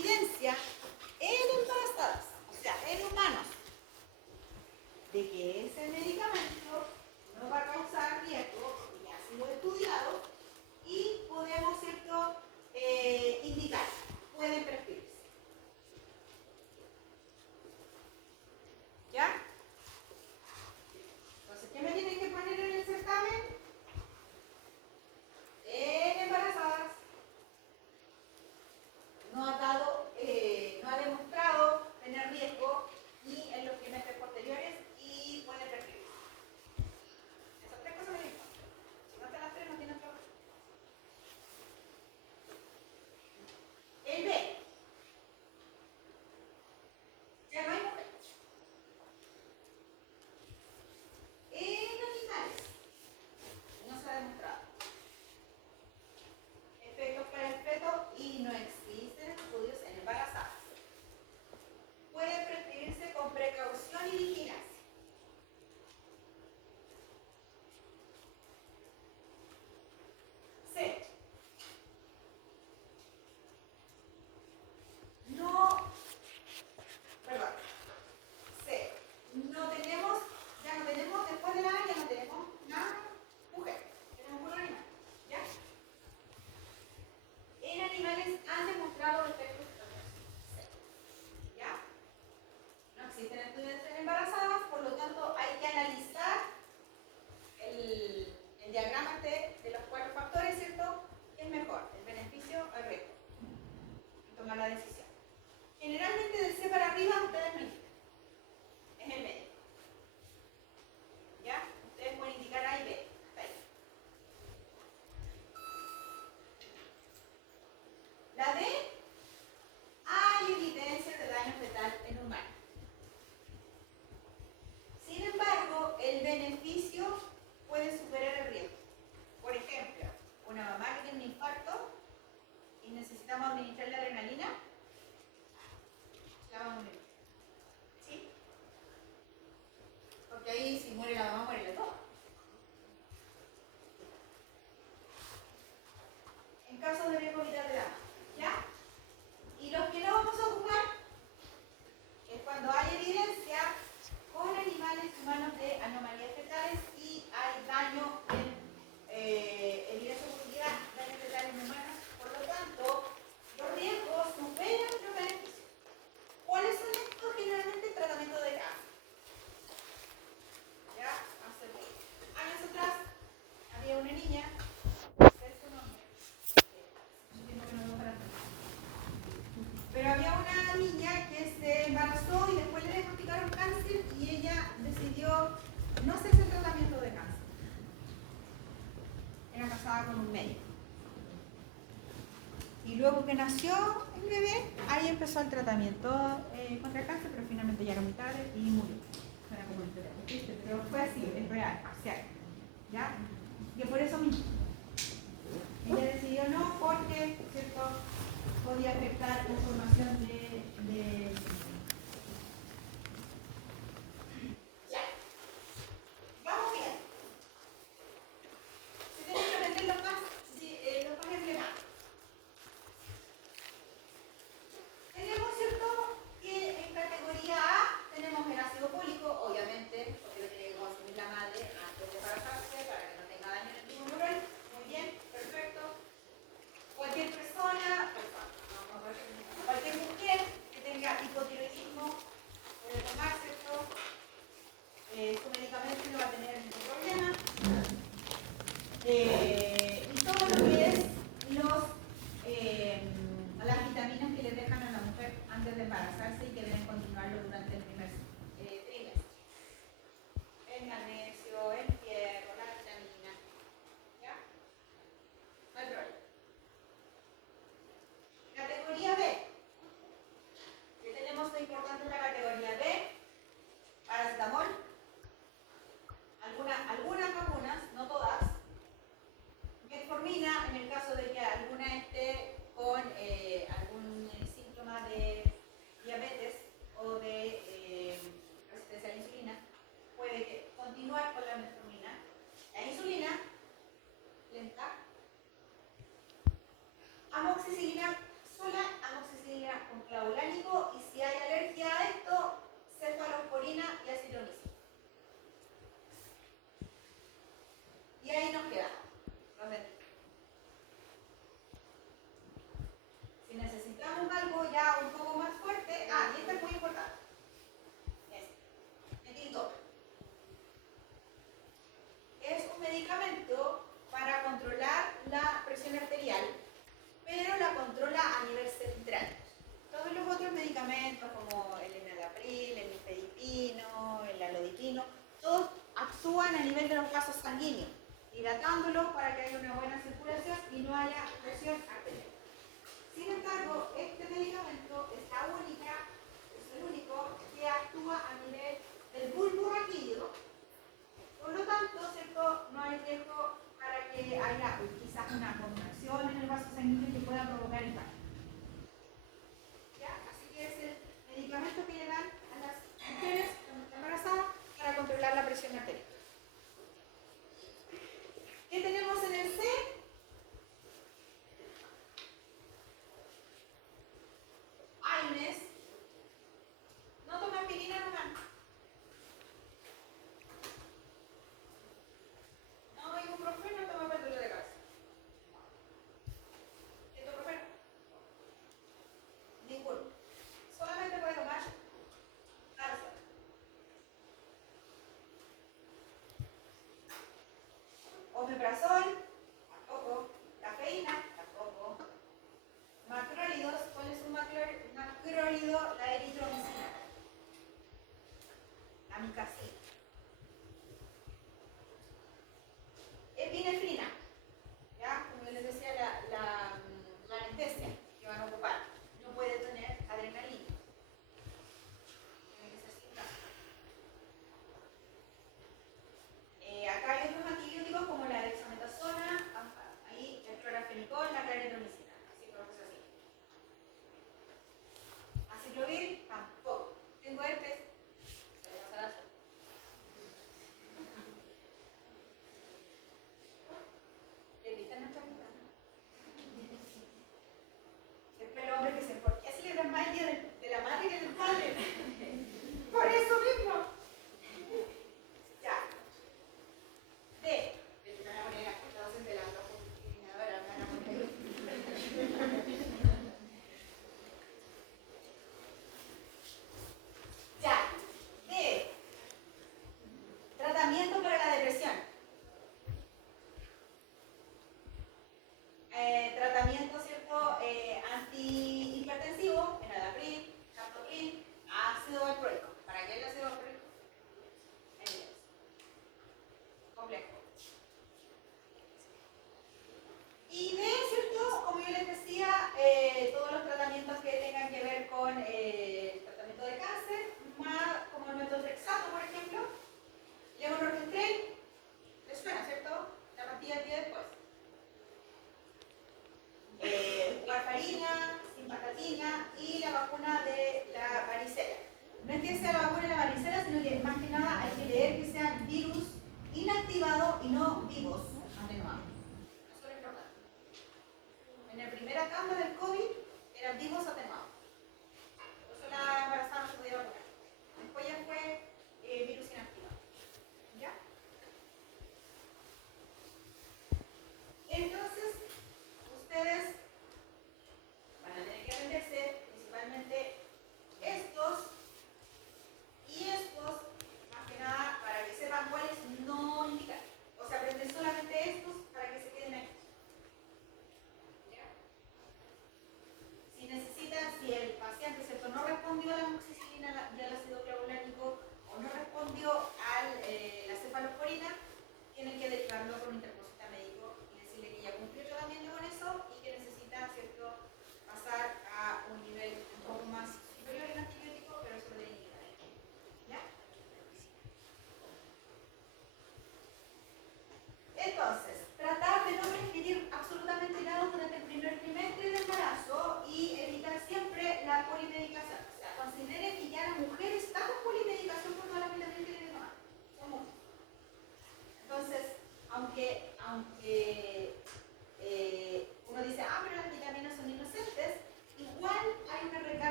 evidencia en embarazadas, o sea, en humanos, de que ese medicamento no va a causar riesgo, porque ya ha sido estudiado, y podemos, ¿cierto?, indicar, pueden prescribirse. ¿Ya? Entonces, ¿qué me tienen que poner en el certamen? En embarazadas. No ha demostrado tener riesgo ni en los trimestres posteriores y puede prescribirse. Esas tres cosas me importan. Si no te las tres, no tienes problema. El B. Ya no hay mujer. En animales no se ha demostrado efectos para el feto y no existen estudios en embarazadas. Puede prescribirse con precaución y vigilancia. C. C. Ya no tenemos, después de la A, ya no tenemos nada mujer. Tenemos puro animal. ¿Ya? En animales han demostrado efectos secundarios. ¿Ya? No existen estudios en embarazadas, por lo tanto hay que analizar el diagrama de los 4 factores, ¿cierto? ¿Qué es mejor? ¿El beneficio o el riesgo? Y tomar la decisión. Generalmente del C para arriba ustedes no indican. Es el medio. ¿Ya? Ustedes pueden indicar A y B. Hasta ahí. La D, hay evidencia de daño fetal en humanos. Sin embargo, el beneficio puede superar el riesgo. Por ejemplo, una mamá que tiene un infarto y necesitamos administrarle adrenalina, la vamos a morir. ¿Sí? Porque ahí si muere la mamá, muere la todo. En caso de riesgo vital de la mamá. ¿Ya? Y los que no vamos a ocupar es cuando hay evidencia con animales humanos de anomalías fetales y hay daño en evidencia positiva, daño fetal en humanos. Por lo tanto, los riesgos superan los beneficios. ¿Cuáles son estos? Generalmente el tratamiento de cáncer. ¿Ya? Hace años atrás había una niña, no sé su nombre, tiempo que no veo para atrás. Pero había una niña que se embarazó y después le diagnosticaron cáncer y ella decidió no hacerse el tratamiento de cáncer. Era casada con un médico. Y luego que nació el bebé, ahí empezó el tratamiento contra el cáncer, pero finalmente ya era muy tarde y murió. Era como una historia triste, pero fue así, es real, parcial. ¿Ya? Que por eso mismo. Ella decidió no porque, ¿cierto?, podía afectar la formación de... Ya. Vamos bien. Se tienen que aprender los más emblemáticos. Tenemos, ¿cierto?, que en categoría A tenemos el ácido fólico, obviamente, porque lo tiene que consumir la madre antes de embarazarse para que no tenga daño en el tubo neural. Muy bien, perfecto. Cualquier persona, cualquier mujer que tenga sanguíneo, hidratándolo para que haya una buena circulación y no haya presión arterial. Sin embargo, este medicamento es el único que actúa a nivel del bulbo raquídeo. Por lo tanto, ¿cierto? No hay riesgo para que haya quizás una contracción en el vaso sanguíneo que pueda provocar infarto. ¿Ya? Así que es el medicamento que le dan a las mujeres embarazadas para controlar la presión arterial. ¿Qué tenemos en el C? Aines. No toma aspirina, Román. No, ibuprofeno, toma pérdula de gas. Ketoprofeno. Ninguno. Solamente puede tomar Arsa. Omeprazol, tampoco. Cafeína, tampoco. Macrólidos, ¿cuál es un macrólido? La eritromicina. La micacina. Epinefrina. ¿Ya? Como les decía, la anestesia que van a ocupar. No puede tener adrenalina. Tiene que ser sin gas. Acá hay otros antibióticos como la dexametasona, ahí el clorafenicol, la claritromicina. Así que vamos así. Aciclovir, tampoco. Tengo herpes, se le pasa la zona.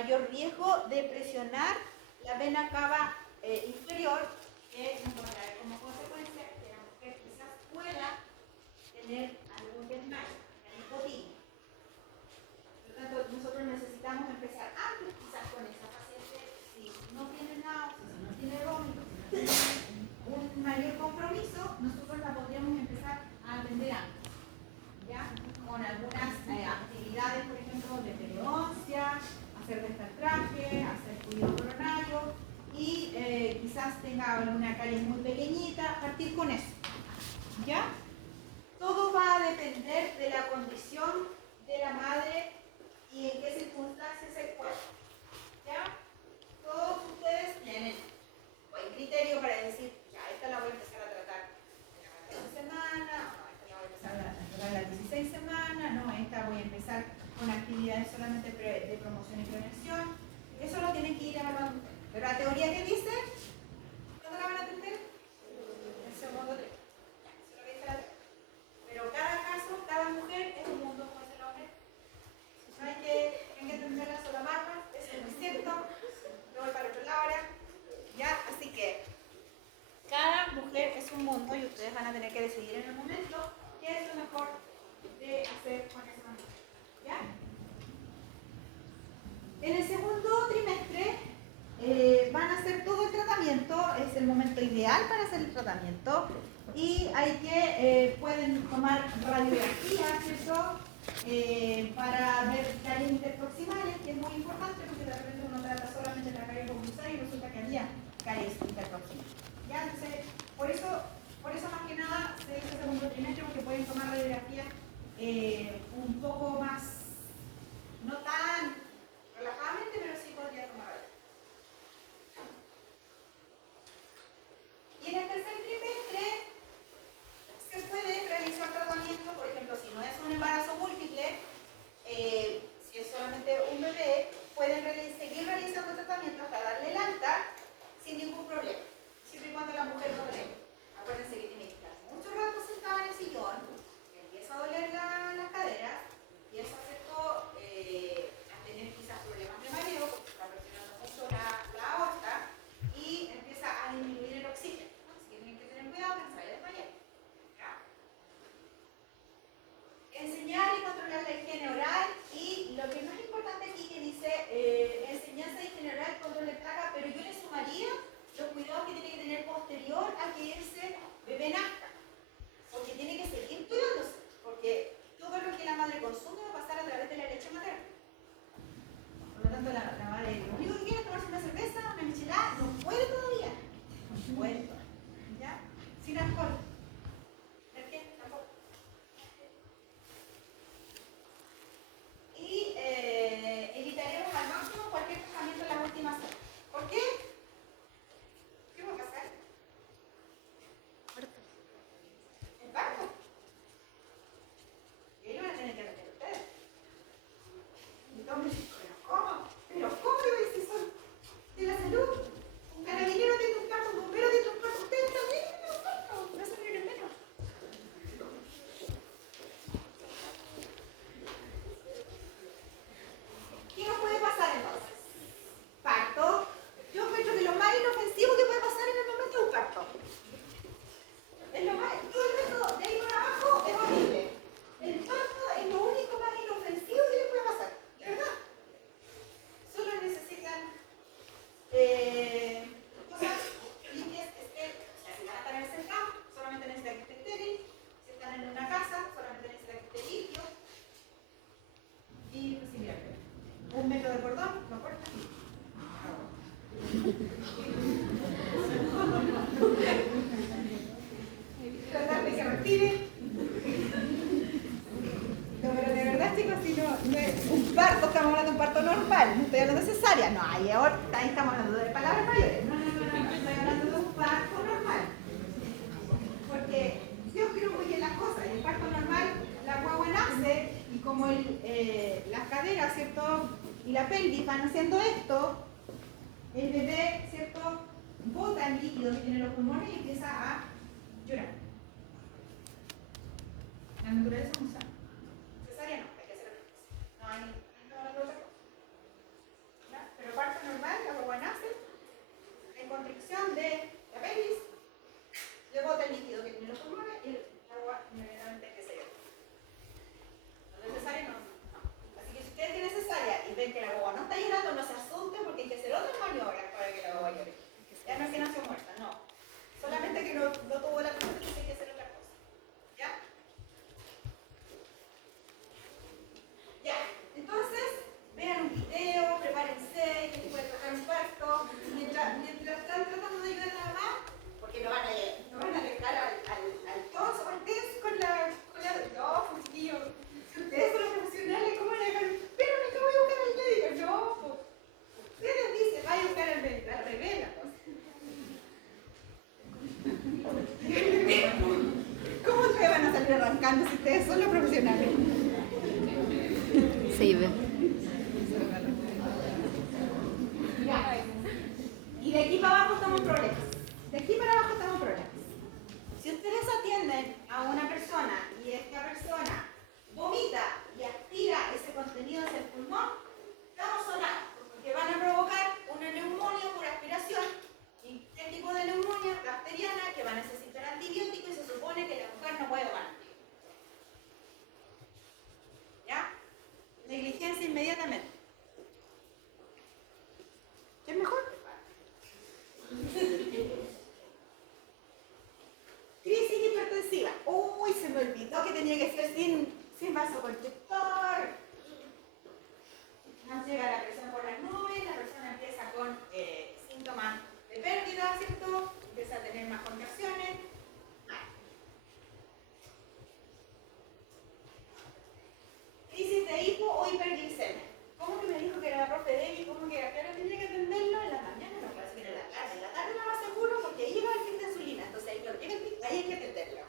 mayor riesgo de presionar la vena cava inferior, que nos va a traer como consecuencia que la mujer quizás pueda tener algún desmayo, hipotimia. Por lo tanto, nosotros necesitamos empezar antes, quizás con esa paciente, si no tiene náuseas, si no tiene vómitos, si no tiene un mayor compromiso, nosotros la podríamos empezar a atender antes, ¿ya? Con algunas actividades, por ejemplo, de periodoncia, hacer destartraje, hacer cuidado coronario y quizás tenga alguna caries muy pequeñita, partir con eso, ¿ya? Todo va a depender de la condición de la madre y en qué circunstancias se encuentra, ¿ya? Todos ustedes tienen buen criterio para decir, ya, esta la voy a empezar a tratar en la 14 semana, no, esta la voy a empezar a tratar en las 16 semanas, no, esta voy a empezar con actividades solamente de promoción y prevención. Eso lo tienen que ir evaluando ustedes. Pero la teoría que dice, ¿cuándo la van a atender? El segundo trimestre. Eso es lo que dice la teoría. Pero cada caso, cada mujer es un mundo como es el hombre. No hay que entenderla sola marca, eso es muy cierto. Yo voy para el otro lado ahora. ¿Ya? Así que cada mujer es un mundo y ustedes van a tener que decidir en el momento qué es lo mejor de hacer con esa mujer. ¿Ya? En el segundo trimestre van a hacer todo el tratamiento, es el momento ideal para hacer el tratamiento y hay que, pueden tomar radiografía, ¿cierto? Para ver caries interproximales, que es muy importante porque de repente uno trata solamente la carie convulsal y resulta que había caries interproximales. ¿Ya? Entonces, por eso más que nada se dice segundo trimestre porque pueden tomar radiografía un poco más, no tan relajadamente, pero sí podría tomar radiografía. Y en el tercer trimestre se puede realizar tratamiento, por ejemplo, si no es un embarazo múltiple, si es solamente un bebé, pueden seguir realizando tratamiento hasta darle el alta sin ningún problema, siempre y cuando la mujer no duele. Acuérdense que tiene que estar mucho rato sentada en el sillón, empieza a doler las caderas, empieza a tener quizás problemas de mareo, porque está presionando mucho la aorta y empieza a disminuir el oxígeno. Así que tienen que tener cuidado que no se vaya a desmayar. Enseñar y controlar la higiene oral y lo que es más importante aquí que dice enseñanza de higiene oral, control de placa, pero yo le sumaría los cuidados que tiene que tener posterior a que ese bebé nazca, porque tiene que seguir cuidándose, porque todo lo que la madre consume va a pasar a través de la leche materna. Por lo tanto, la madre lo único que quiere es tomarse una cerveza, una michelada, no puede todavía, no puede todavía, ¿ya? Sin alcohol. ¿Por qué? Tampoco. Y evitaremos al máximo cualquier tratamiento en las últimas horas. ¿Por qué? ¿Qué va a pasar? El parto. Y ahí lo van a tener que atender ustedes. Entonces, ¿pero cómo? ¿Pero cómo si son de la salud? Un carabinero tiene un parto, un bombero tiene un parto, ustedes también tienen un parto. No se miren menos. ¿Qué nos puede pasar entonces? Parto. Yo encuentro que lo más inofensivo que puede pasar en el momento es un parto. Es lo más, todo el resto de ahí para abajo es horrible. El parto es lo único más inofensivo que les puede pasar, de verdad. Solo necesitan cosas limpias, estériles. O sea, si van a estar en el cercado, solamente necesitan que esté estéril. Si están en una casa, solamente necesitan que esté limpio. Y pues, mira, 1 metro de cordón, lo cortan y tratar de que respire. No, pero de verdad, chicos, si no es un parto, estamos hablando de un parto normal, no estoy hablando de cesárea, no, ahí estamos hablando de palabras mayores, no, estoy hablando de un parto normal. Porque yo creo muy bien las cosas, en el parto normal la guagua nace y como las caderas, ¿cierto? Y la pelvis van haciendo esto, el bebé, ¿cierto? Bota el líquido que tiene los pulmones y empieza a llorar. La naturaleza no sabe. Cesárea no, hay que hacer otra cosa. No hay otra cosa. ¿Ya? jugando si ustedes son los profesionales. Sí, ve. Ya. Y de aquí para abajo estamos en problemas. De aquí para abajo estamos en problemas. Si ustedes atienden a una persona y esta persona vomita y aspira ese contenido hacia el pulmón, estamos sonados, porque van a provocar una neumonía por aspiración. ¿Y qué tipo de neumonía? Bacteriana, que va a necesitar antibióticos y se supone que la mujer no puede tomar antibióticos. ¿Ya? Negligencia inmediatamente. ¿Qué es mejor? Crisis hipertensiva. Uy, se me olvidó que tenía que ser sin vasoconstrictor. Nos llega la presión por las nubes, la persona empieza con síntomas de pérdida, ¿cierto? Empieza a tener más contracciones. Crisis de hipo o hiperglicemia. ¿Cómo que me dijo que era profe Debbie? ¿Cómo que era? Claro, tenía que atenderlo en la mañana, no puede ser en la tarde. En la tarde no más seguro porque ahí llega el pic de insulina. Entonces ahí, cuando llega el pic, ahí hay que atenderlo.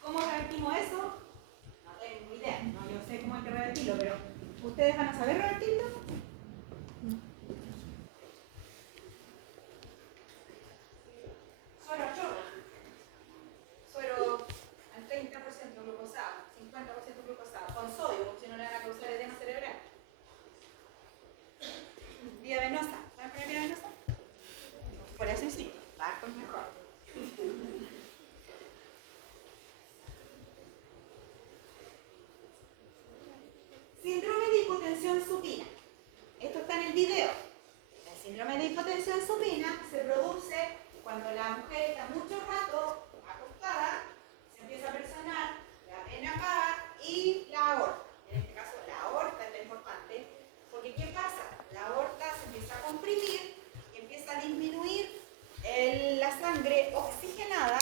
¿Cómo revertimos eso? No tengo idea. No, yo sé cómo hay que revertirlo, pero ¿ustedes van a saber revertirlo? Suero chorro. Suero al 30% glucosado, 50% glucosado, con sodio, porque si no le van a causar edema cerebral. Vía venosa. ¿Saben poner vía venosa? Por eso sí, barco es mejor. Síndrome de hipotensión supina. Esto está en el video. El síndrome de hipotensión supina se produce cuando la mujer está mucho rato acostada, se empieza a presionar la vena cava y la aorta. En este caso, la aorta es lo importante, porque ¿qué pasa? La aorta se empieza a comprimir y empieza a disminuir la sangre oxigenada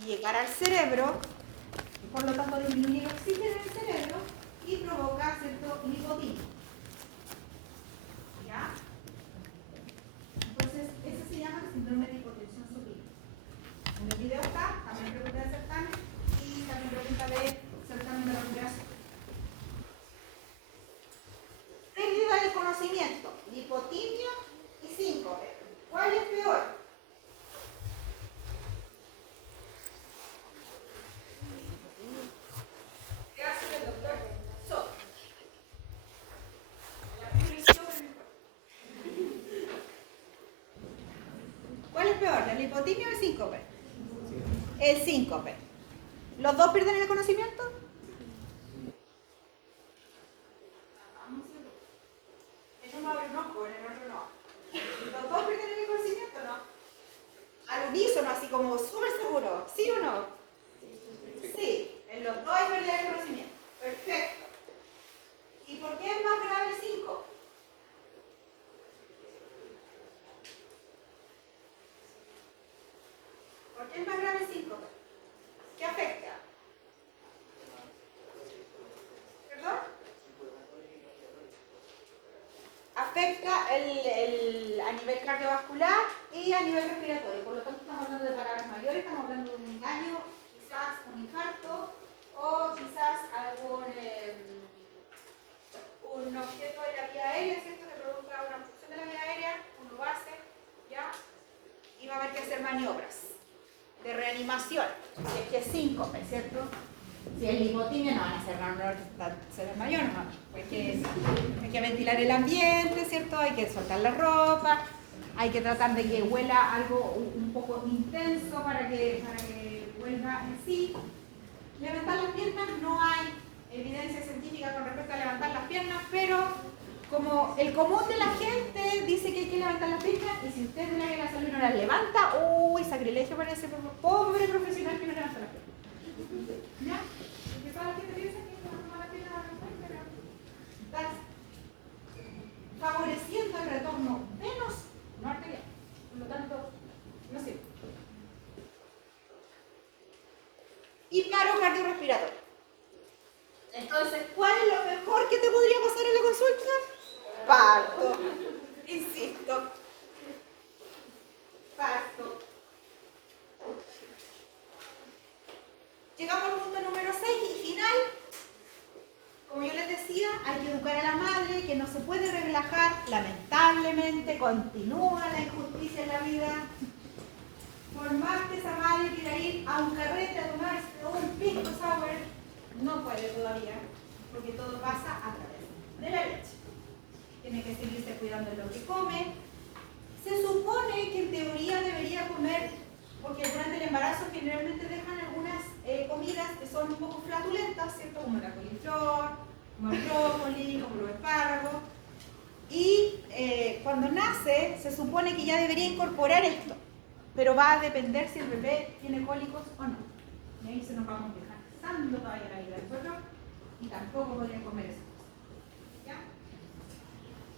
y llegar al cerebro, y por lo tanto disminuir el oxígeno en el cerebro y provoca cierto lipotimia. ¿Ya? Entonces, eso se llama síndrome de hipotensión supina. En el video está, también pregunta de certamen y también pregunta de certamen de recuperación. Pérdida del conocimiento, lipotimia y síncope. ¿Cuál es peor? ¿Qué hace el doctor? Soto. ¿Cuál es peor, la lipotimia o el síncope? El síncope. ¿Los dos pierden el conocimiento? En uno abre un ojo, en el otro no. ¿Los dos pierden el conocimiento o no? Al unísono, así como súper seguro. ¿Sí o no? Sí. En los dos hay pérdida de conocimiento. Perfecto. ¿Y por qué es más grave el síncope? ¿Por qué es más grave el síncope? ¿Qué afecta? ¿Perdón? Afecta a nivel cardiovascular y a nivel respiratorio. Por lo tanto, estamos hablando de palabras mayores, estamos hablando de un daño, quizás un infarto o quizás algún un objeto de la vía aérea, ¿cierto? Que produzca una obstrucción de la vía aérea, uno lo hace, ¿ya? Y va a haber que hacer maniobras de reanimación, si es que es síncope, ¿cierto? Si es lipotimia, no van a hacer nada, se desmayó, no. Hay que ventilar el ambiente, ¿cierto? Hay que soltar la ropa, hay que tratar de que huela algo un poco intenso para que vuelva en sí. Levantar las piernas, no hay evidencia científica con respecto a levantar las piernas, pero como el común de la gente dice que hay que levantar las piernas, y si usted de la salud no las levanta, uy, sacrilegio para ese pobre profesional que no levanta las piernas. ¿Ya? Porque toda la gente piensa que levantando las piernas va a romper, pero estás favoreciendo el retorno venoso, no arterial. Por lo tanto, no sirve. Y paro cardiorrespiratorio. Entonces, ¿cuál es lo mejor que te podría pasar en la consulta? Parto. Insisto. educar a la madre, que no se puede relajar, lamentablemente continúa la injusticia en la vida. Por más que esa madre quiera ir a un carrete a tomarse un pisco sour, no puede todavía, porque todo pasa a través de la leche. Tiene que seguirse cuidando de lo que come. Se supone que en teoría debería comer, porque durante el embarazo generalmente dejan algunas comidas que son un poco flatulentas, ¿cierto? Como la coliflor, como el brócoli, como los espárragos. Y cuando nace, se supone que ya debería incorporar esto, pero va a depender si el bebé tiene cólicos o no. Y ahí se nos va a complicar tanto todavía la vida del suelo y tampoco podría comer esas cosas. ¿Ya?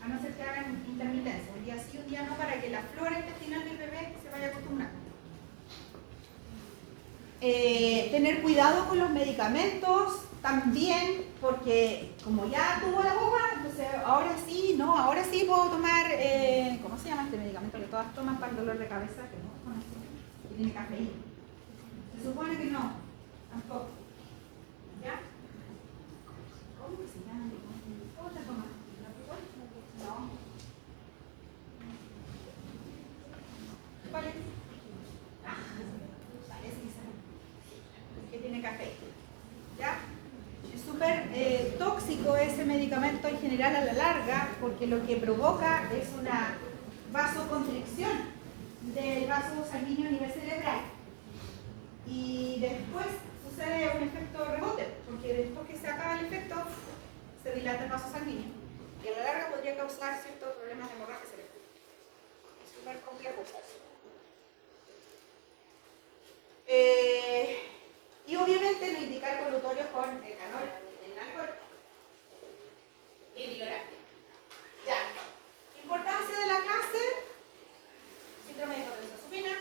A no ser que hagan intermitencia, un día sí, un día no, para que la flora intestinal del bebé se vaya acostumbrando. Tener cuidado con los medicamentos también, porque como ya tuvo la guagua, entonces ahora sí puedo tomar, ¿cómo se llama este medicamento que todas toman para el dolor de cabeza? Que no conozco, que tiene cafeína. Se supone que no, tampoco. ¿Ya? ¿Cómo que se llama? ¿Cómo se toma? No. ¿Cuál es? Que tiene café. ¿Ya? Es súper tóxico ese medicamento en general a la larga, porque lo que provoca es una vasoconstricción del vaso sanguíneo a nivel cerebral. Y después sucede un efecto rebote, porque después que se acaba el efecto, se dilata el vaso sanguíneo. Y a la larga podría causar ciertos problemas de hemorragia cerebral. Es súper complejo usarse. Y obviamente no indicar colutorio con etanol, el alcohol. Y bibliografía. Ya. Importancia de la clase: síndrome de hipotensión supina,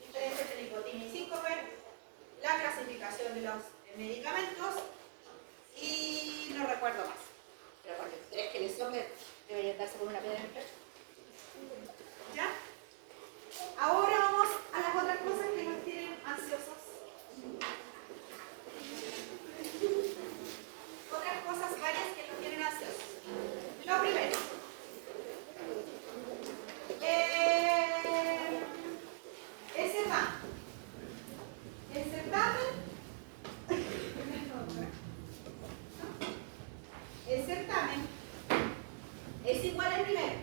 diferencia entre nicotina y síncope, la clasificación de los medicamentos y no recuerdo más. Pero porque tres que les sobre deberían darse con una piedra en el pecho. ¿Ya? Ahora vamos a las otras cosas que nos tienen ansiosos. Otras cosas varias que nos tienen ansiosos. Lo primero. El certamen. El certamen. El certamen es igual al primero.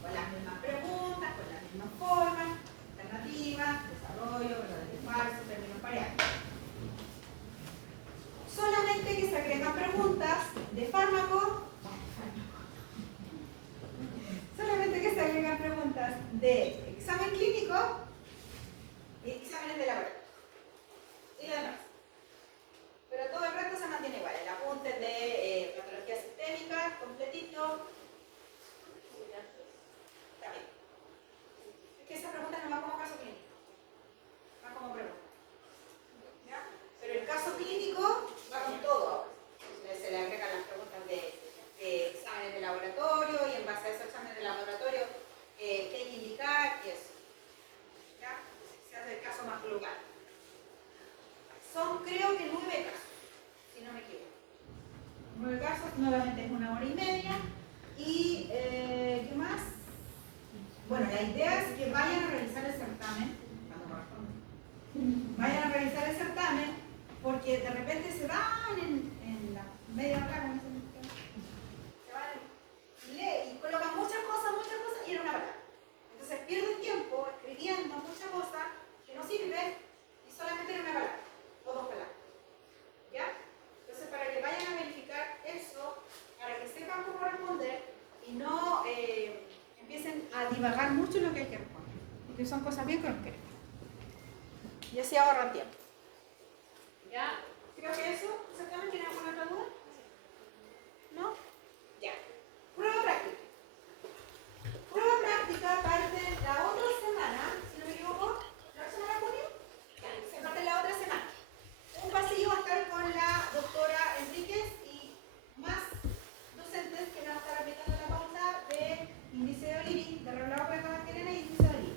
Con las mismas preguntas, con las mismas formas, alternativas, desarrollo, verdadero y falso, términos variables. Solamente que se agregan preguntas de fármaco, solamente que se agregan preguntas de examen clínico y exámenes de laboratorio. Y demás. Pero todo el resto se mantiene igual. El apunte de patología sistémica, completito. También. Es que esas preguntas no van como caso clínico. Van como preguntas. ¿Ya? Pero el caso clínico va con todo ahora. Se le agregan las preguntas de exámenes de laboratorio y en base a esos exámenes de laboratorio qué hay que indicar y eso. ¿Ya? Se hace el caso más global. Son creo que 9 casos, si no me equivoco. 9 casos, nuevamente es 1 hora y media. Y ¿qué más? Bueno, la idea es que vayan a realizar el certamen, cuando corresponde. Vayan a realizar el certamen, porque de repente se van en la media hora, no sé, se van y colocan muchas cosas, y en una palabra. Entonces pierden tiempo escribiendo muchas cosas que no sirven y solamente en una palabra o 2 palabras. ¿Ya? Entonces, para que vayan a verificar eso, para que sepan cómo responder y no empiecen a divagar mucho en lo que hay que responder, porque son cosas bien concretas. Y así ahorran tiempo. ¿Ya? Creo que eso, exactamente. ¿Tienen alguna otra duda? ¿No? Ya. Prueba práctica. Prueba práctica parte la otra semana, si no me equivoco, ¿la semana de junio? Ya, se parte la otra semana. Un pasillo va a estar con la doctora Enríquez y más docentes que nos van a estar aplicando la pauta de índice de O'Leary, de revelado por la bacteriana y índice de O'Leary.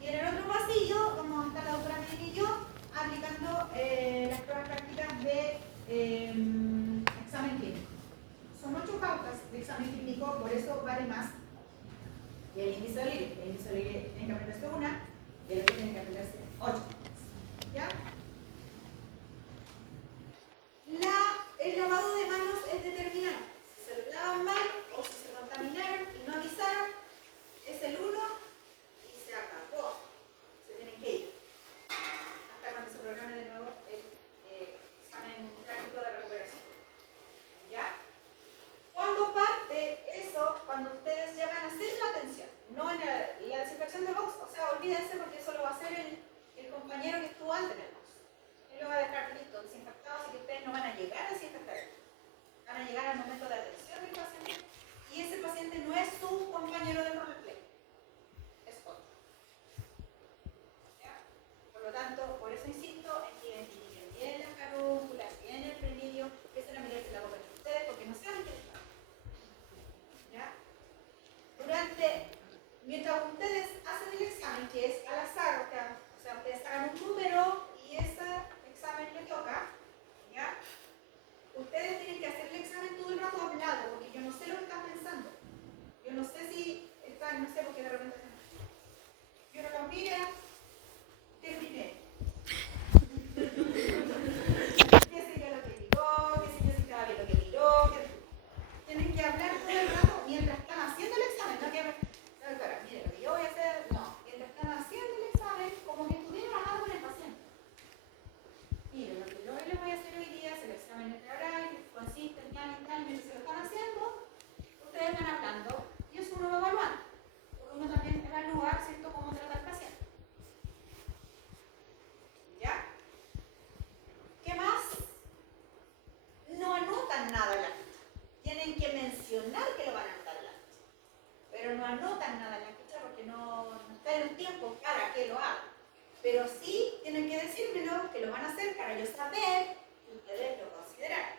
Y en el otro pasillo, como está la doctora Medina y yo, multiplicó, por eso vale más que el índice de O'Leary. El índice de O'Leary tiene que aprenderse una y el otro tiene que aprenderse 8. ¿Ya? El lavado de manos es determinante. Si se lo lavan mal o si se contaminaron y no avisaron, es el 1 y se acabó. Se tienen que ir. Hasta cuando se programe de nuevo el examen práctico de recuperación. ¿Ya? Cuando parte eso, cuando ustedes ya van a hacer la atención, no en la desinfección de box, o sea, olvídense porque eso lo va a hacer el compañero que estuvo antes en el box. Él lo va a dejar listo, desinfectado, así que ustedes no van a llegar a desinfectar. Van a llegar al momento de atención del paciente y ese paciente no es su compañero de roleplay, es otro. ¿Ya? Por lo tanto, por eso insisto en que identifiquen bien las carúnculas, bien el prenidio, empiecen a mirarse la boca de ustedes porque no saben qué está. ¿Ya? Mientras ustedes hacen el examen, que es al azar, o sea, ustedes hagan un número y ese examen le toca, ¿ya? Ustedes tienen que hacer el examen todo el rato hablado, porque yo no sé lo que están pensando. Yo no sé si están, no sé, porque de repente yo no los mira, terminé. ¿Qué sé yo lo que miró? ¿Qué sé yo si estaba bien lo que miró? Tienen que hablar todo el rato mientras están haciendo el examen, no que no, doctora, mire, lo que yo voy a hacer, no, mientras están haciendo el examen, como que estuvieran hablando con el paciente. Mire, lo que yo les voy a hacer hoy día es el examen integral, que consiste en tal y tal, mientras se lo están haciendo, ustedes van hablando y eso uno va evaluando, porque uno también evalúa, ¿cierto?, cómo trata al paciente. ¿Ya? ¿Qué más? No anotan nada en la ficha. Tienen que mencionar que lo van a anotar en la ficha, pero no anotan nada en la ficha porque no está en el tiempo para que lo hagan. Pero sí tienen que decírmelo, que lo van a hacer para yo saber que ustedes lo consideraron.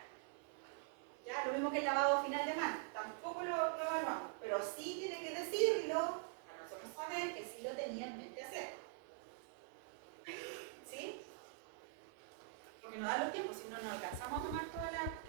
¿Ya? Lo mismo que el lavado final de manos, tampoco lo evaluamos, pero sí tienen que decirlo para nosotros saber que sí lo tenían en mente hacer. ¿Sí? Porque no da los tiempos, si no, no alcanzamos a tomar toda la